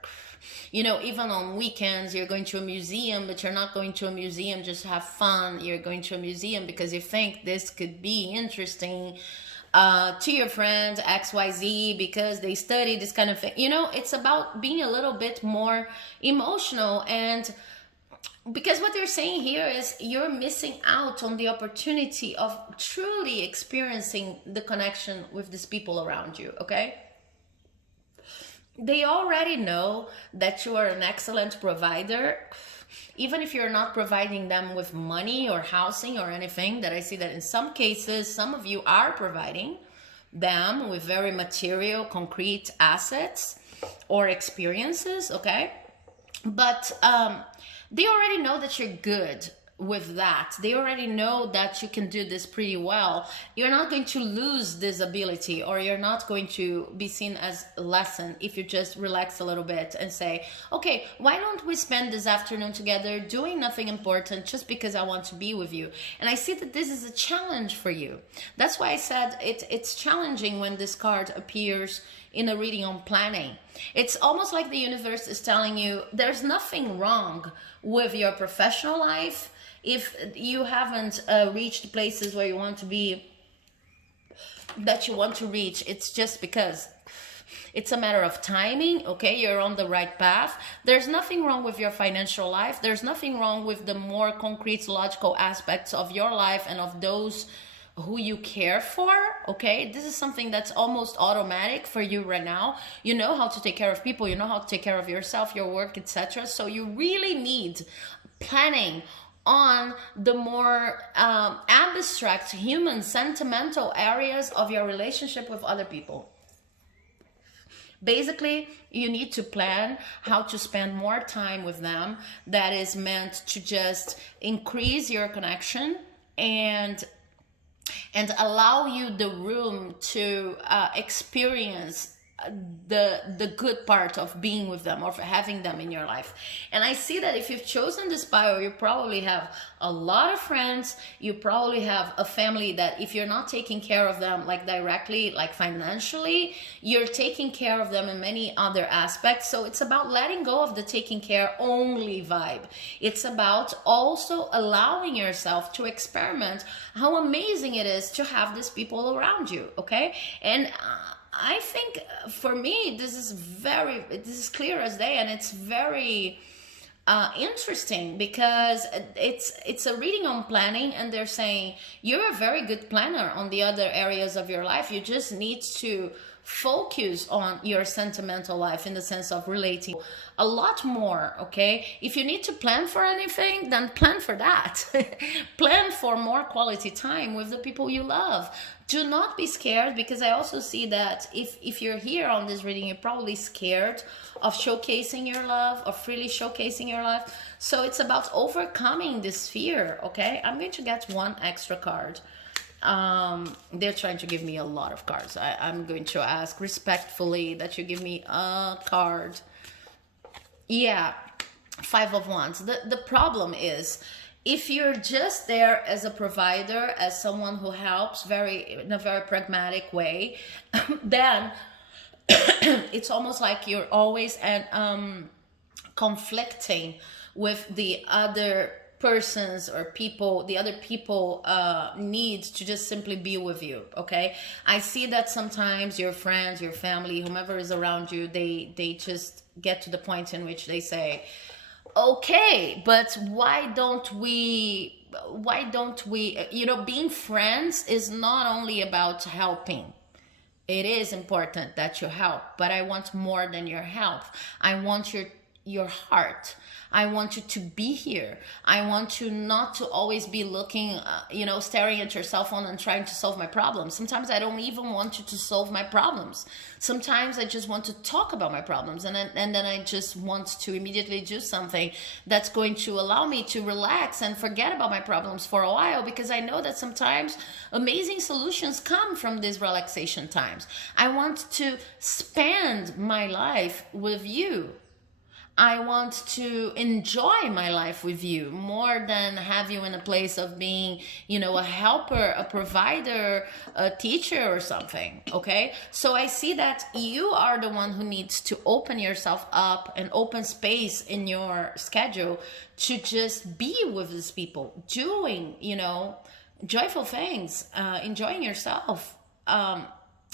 you know, even on weekends, you're going to a museum, but you're not going to a museum just to have fun. You're going to a museum because you think this could be interesting to your friends, XYZ, because they study this kind of thing. You know, it's about being a little bit more emotional. And because what they're saying here is you're missing out on the opportunity of truly experiencing the connection with these people around you. Okay, they already know that you are an excellent provider, even if you're not providing them with money or housing or anything. That I see that in some cases, some of you are providing them with very material, concrete assets or experiences. Okay, but they already know that you're good with that. They already know that you can do this pretty well. You're not going to lose this ability, or you're not going to be seen as a lesson if you just relax a little bit and say, okay, why don't we spend this afternoon together doing nothing important just because I want to be with you. And I see that this is a challenge for you. That's why I said it's challenging when this card appears in a reading on planning. It's almost like the universe is telling you there's nothing wrong with your professional life if you haven't reached places where you want to be, that you want to reach. It's just because it's a matter of timing. Okay, you're on the right path. There's nothing wrong with your financial life. There's nothing wrong with the more concrete, logical aspects of your life and of those who you care for. Okay, this is something that's almost automatic for you right now. You know how to take care of people, you know how to take care of yourself, your work, etc. So you really need planning on the more abstract, human, sentimental areas of your relationship with other people. Basically, you need to plan how to spend more time with them. That is meant to just increase your connection and allow you the room to experience the good part of being with them, of having them in your life. And I see that if you've chosen this bio, you probably have a lot of friends. You probably have a family that if you're not taking care of them, like directly, like financially, you're taking care of them in many other aspects. So it's about letting go of the taking care only vibe. It's about also allowing yourself to experiment how amazing it is to have these people around you. Okay, and I think for me, this is clear as day, and it's very interesting because it's a reading on planning, and they're saying you're a very good planner on the other areas of your life. You just need to focus on your sentimental life in the sense of relating a lot more. Okay, if you need to plan for anything, then plan for that. Plan for more quality time with the people you love. Do not be scared, because I also see that if you're here on this reading, you're probably scared of showcasing your love, or freely showcasing your life. So it's about overcoming this fear. Okay, I'm going to get one extra card. They're trying to give me a lot of cards. I'm going to ask respectfully that you give me a card. Yeah, Five of Wands. The problem is, if you're just there as a provider, as someone who helps in a very pragmatic way, then it's almost like you're always conflicting with the other persons or people. The other people need to just simply be with you. Okay, I see that sometimes your friends, your family, whomever is around you, they just get to the point in which they say, okay, but why don't we, being friends is not only about helping. It is important that you help, but I want more than your help. I want your heart. I want you to be here. I want you not to always be looking, staring at your cell phone and trying to solve my problems. Sometimes I don't even want you to solve my problems. Sometimes I just want to talk about my problems, and then I just want to immediately do something that's going to allow me to relax and forget about my problems for a while, because I know that sometimes amazing solutions come from these relaxation times. I want to spend my life with you. I want to enjoy my life with you more than have you in a place of being, a helper, a provider, a teacher or something. Okay. So I see that you are the one who needs to open yourself up and open space in your schedule to just be with these people, doing, joyful things, enjoying yourself,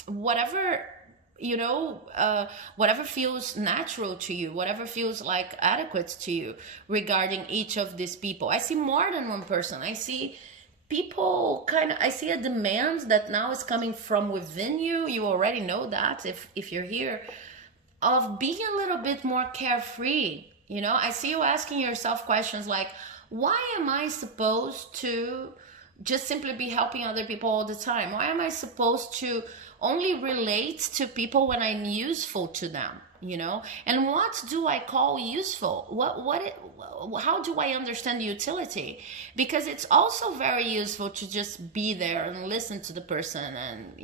whatever whatever feels natural to you, whatever feels like adequate to you regarding each of these people. I see more than one person. I see people I see a demand that now is coming from within you. You already know that if you're here, of being a little bit more carefree. I see you asking yourself questions like, why am I supposed to just simply be helping other people all the time? Why am I supposed to only relate to people when I'm useful to them? And what do I call useful? How do I understand utility? Because it's also very useful to just be there and listen to the person, and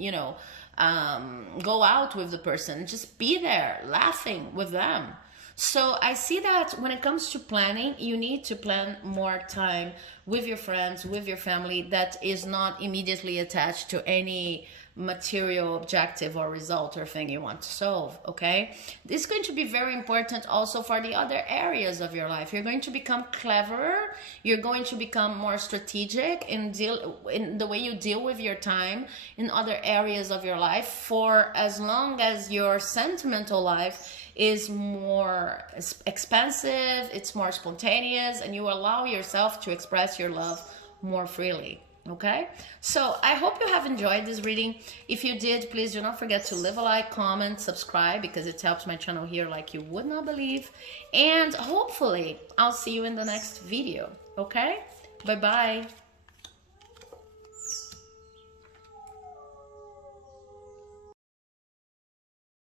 go out with the person, just be there laughing with them. So I see that when it comes to planning, you need to plan more time with your friends, with your family, that is not immediately attached to any material objective or result or thing you want to solve. Okay, this is going to be very important also for the other areas of your life. You're going to become cleverer. You're going to become more strategic in the way you deal with your time in other areas of your life, for as long as your sentimental life is more expansive, it's more spontaneous, and you allow yourself to express your love more freely. Okay, so I hope you have enjoyed this reading. If you did, please do not forget to leave a like, comment, subscribe, because it helps my channel here like you would not believe. And hopefully I'll see you in the next video. Okay, bye bye.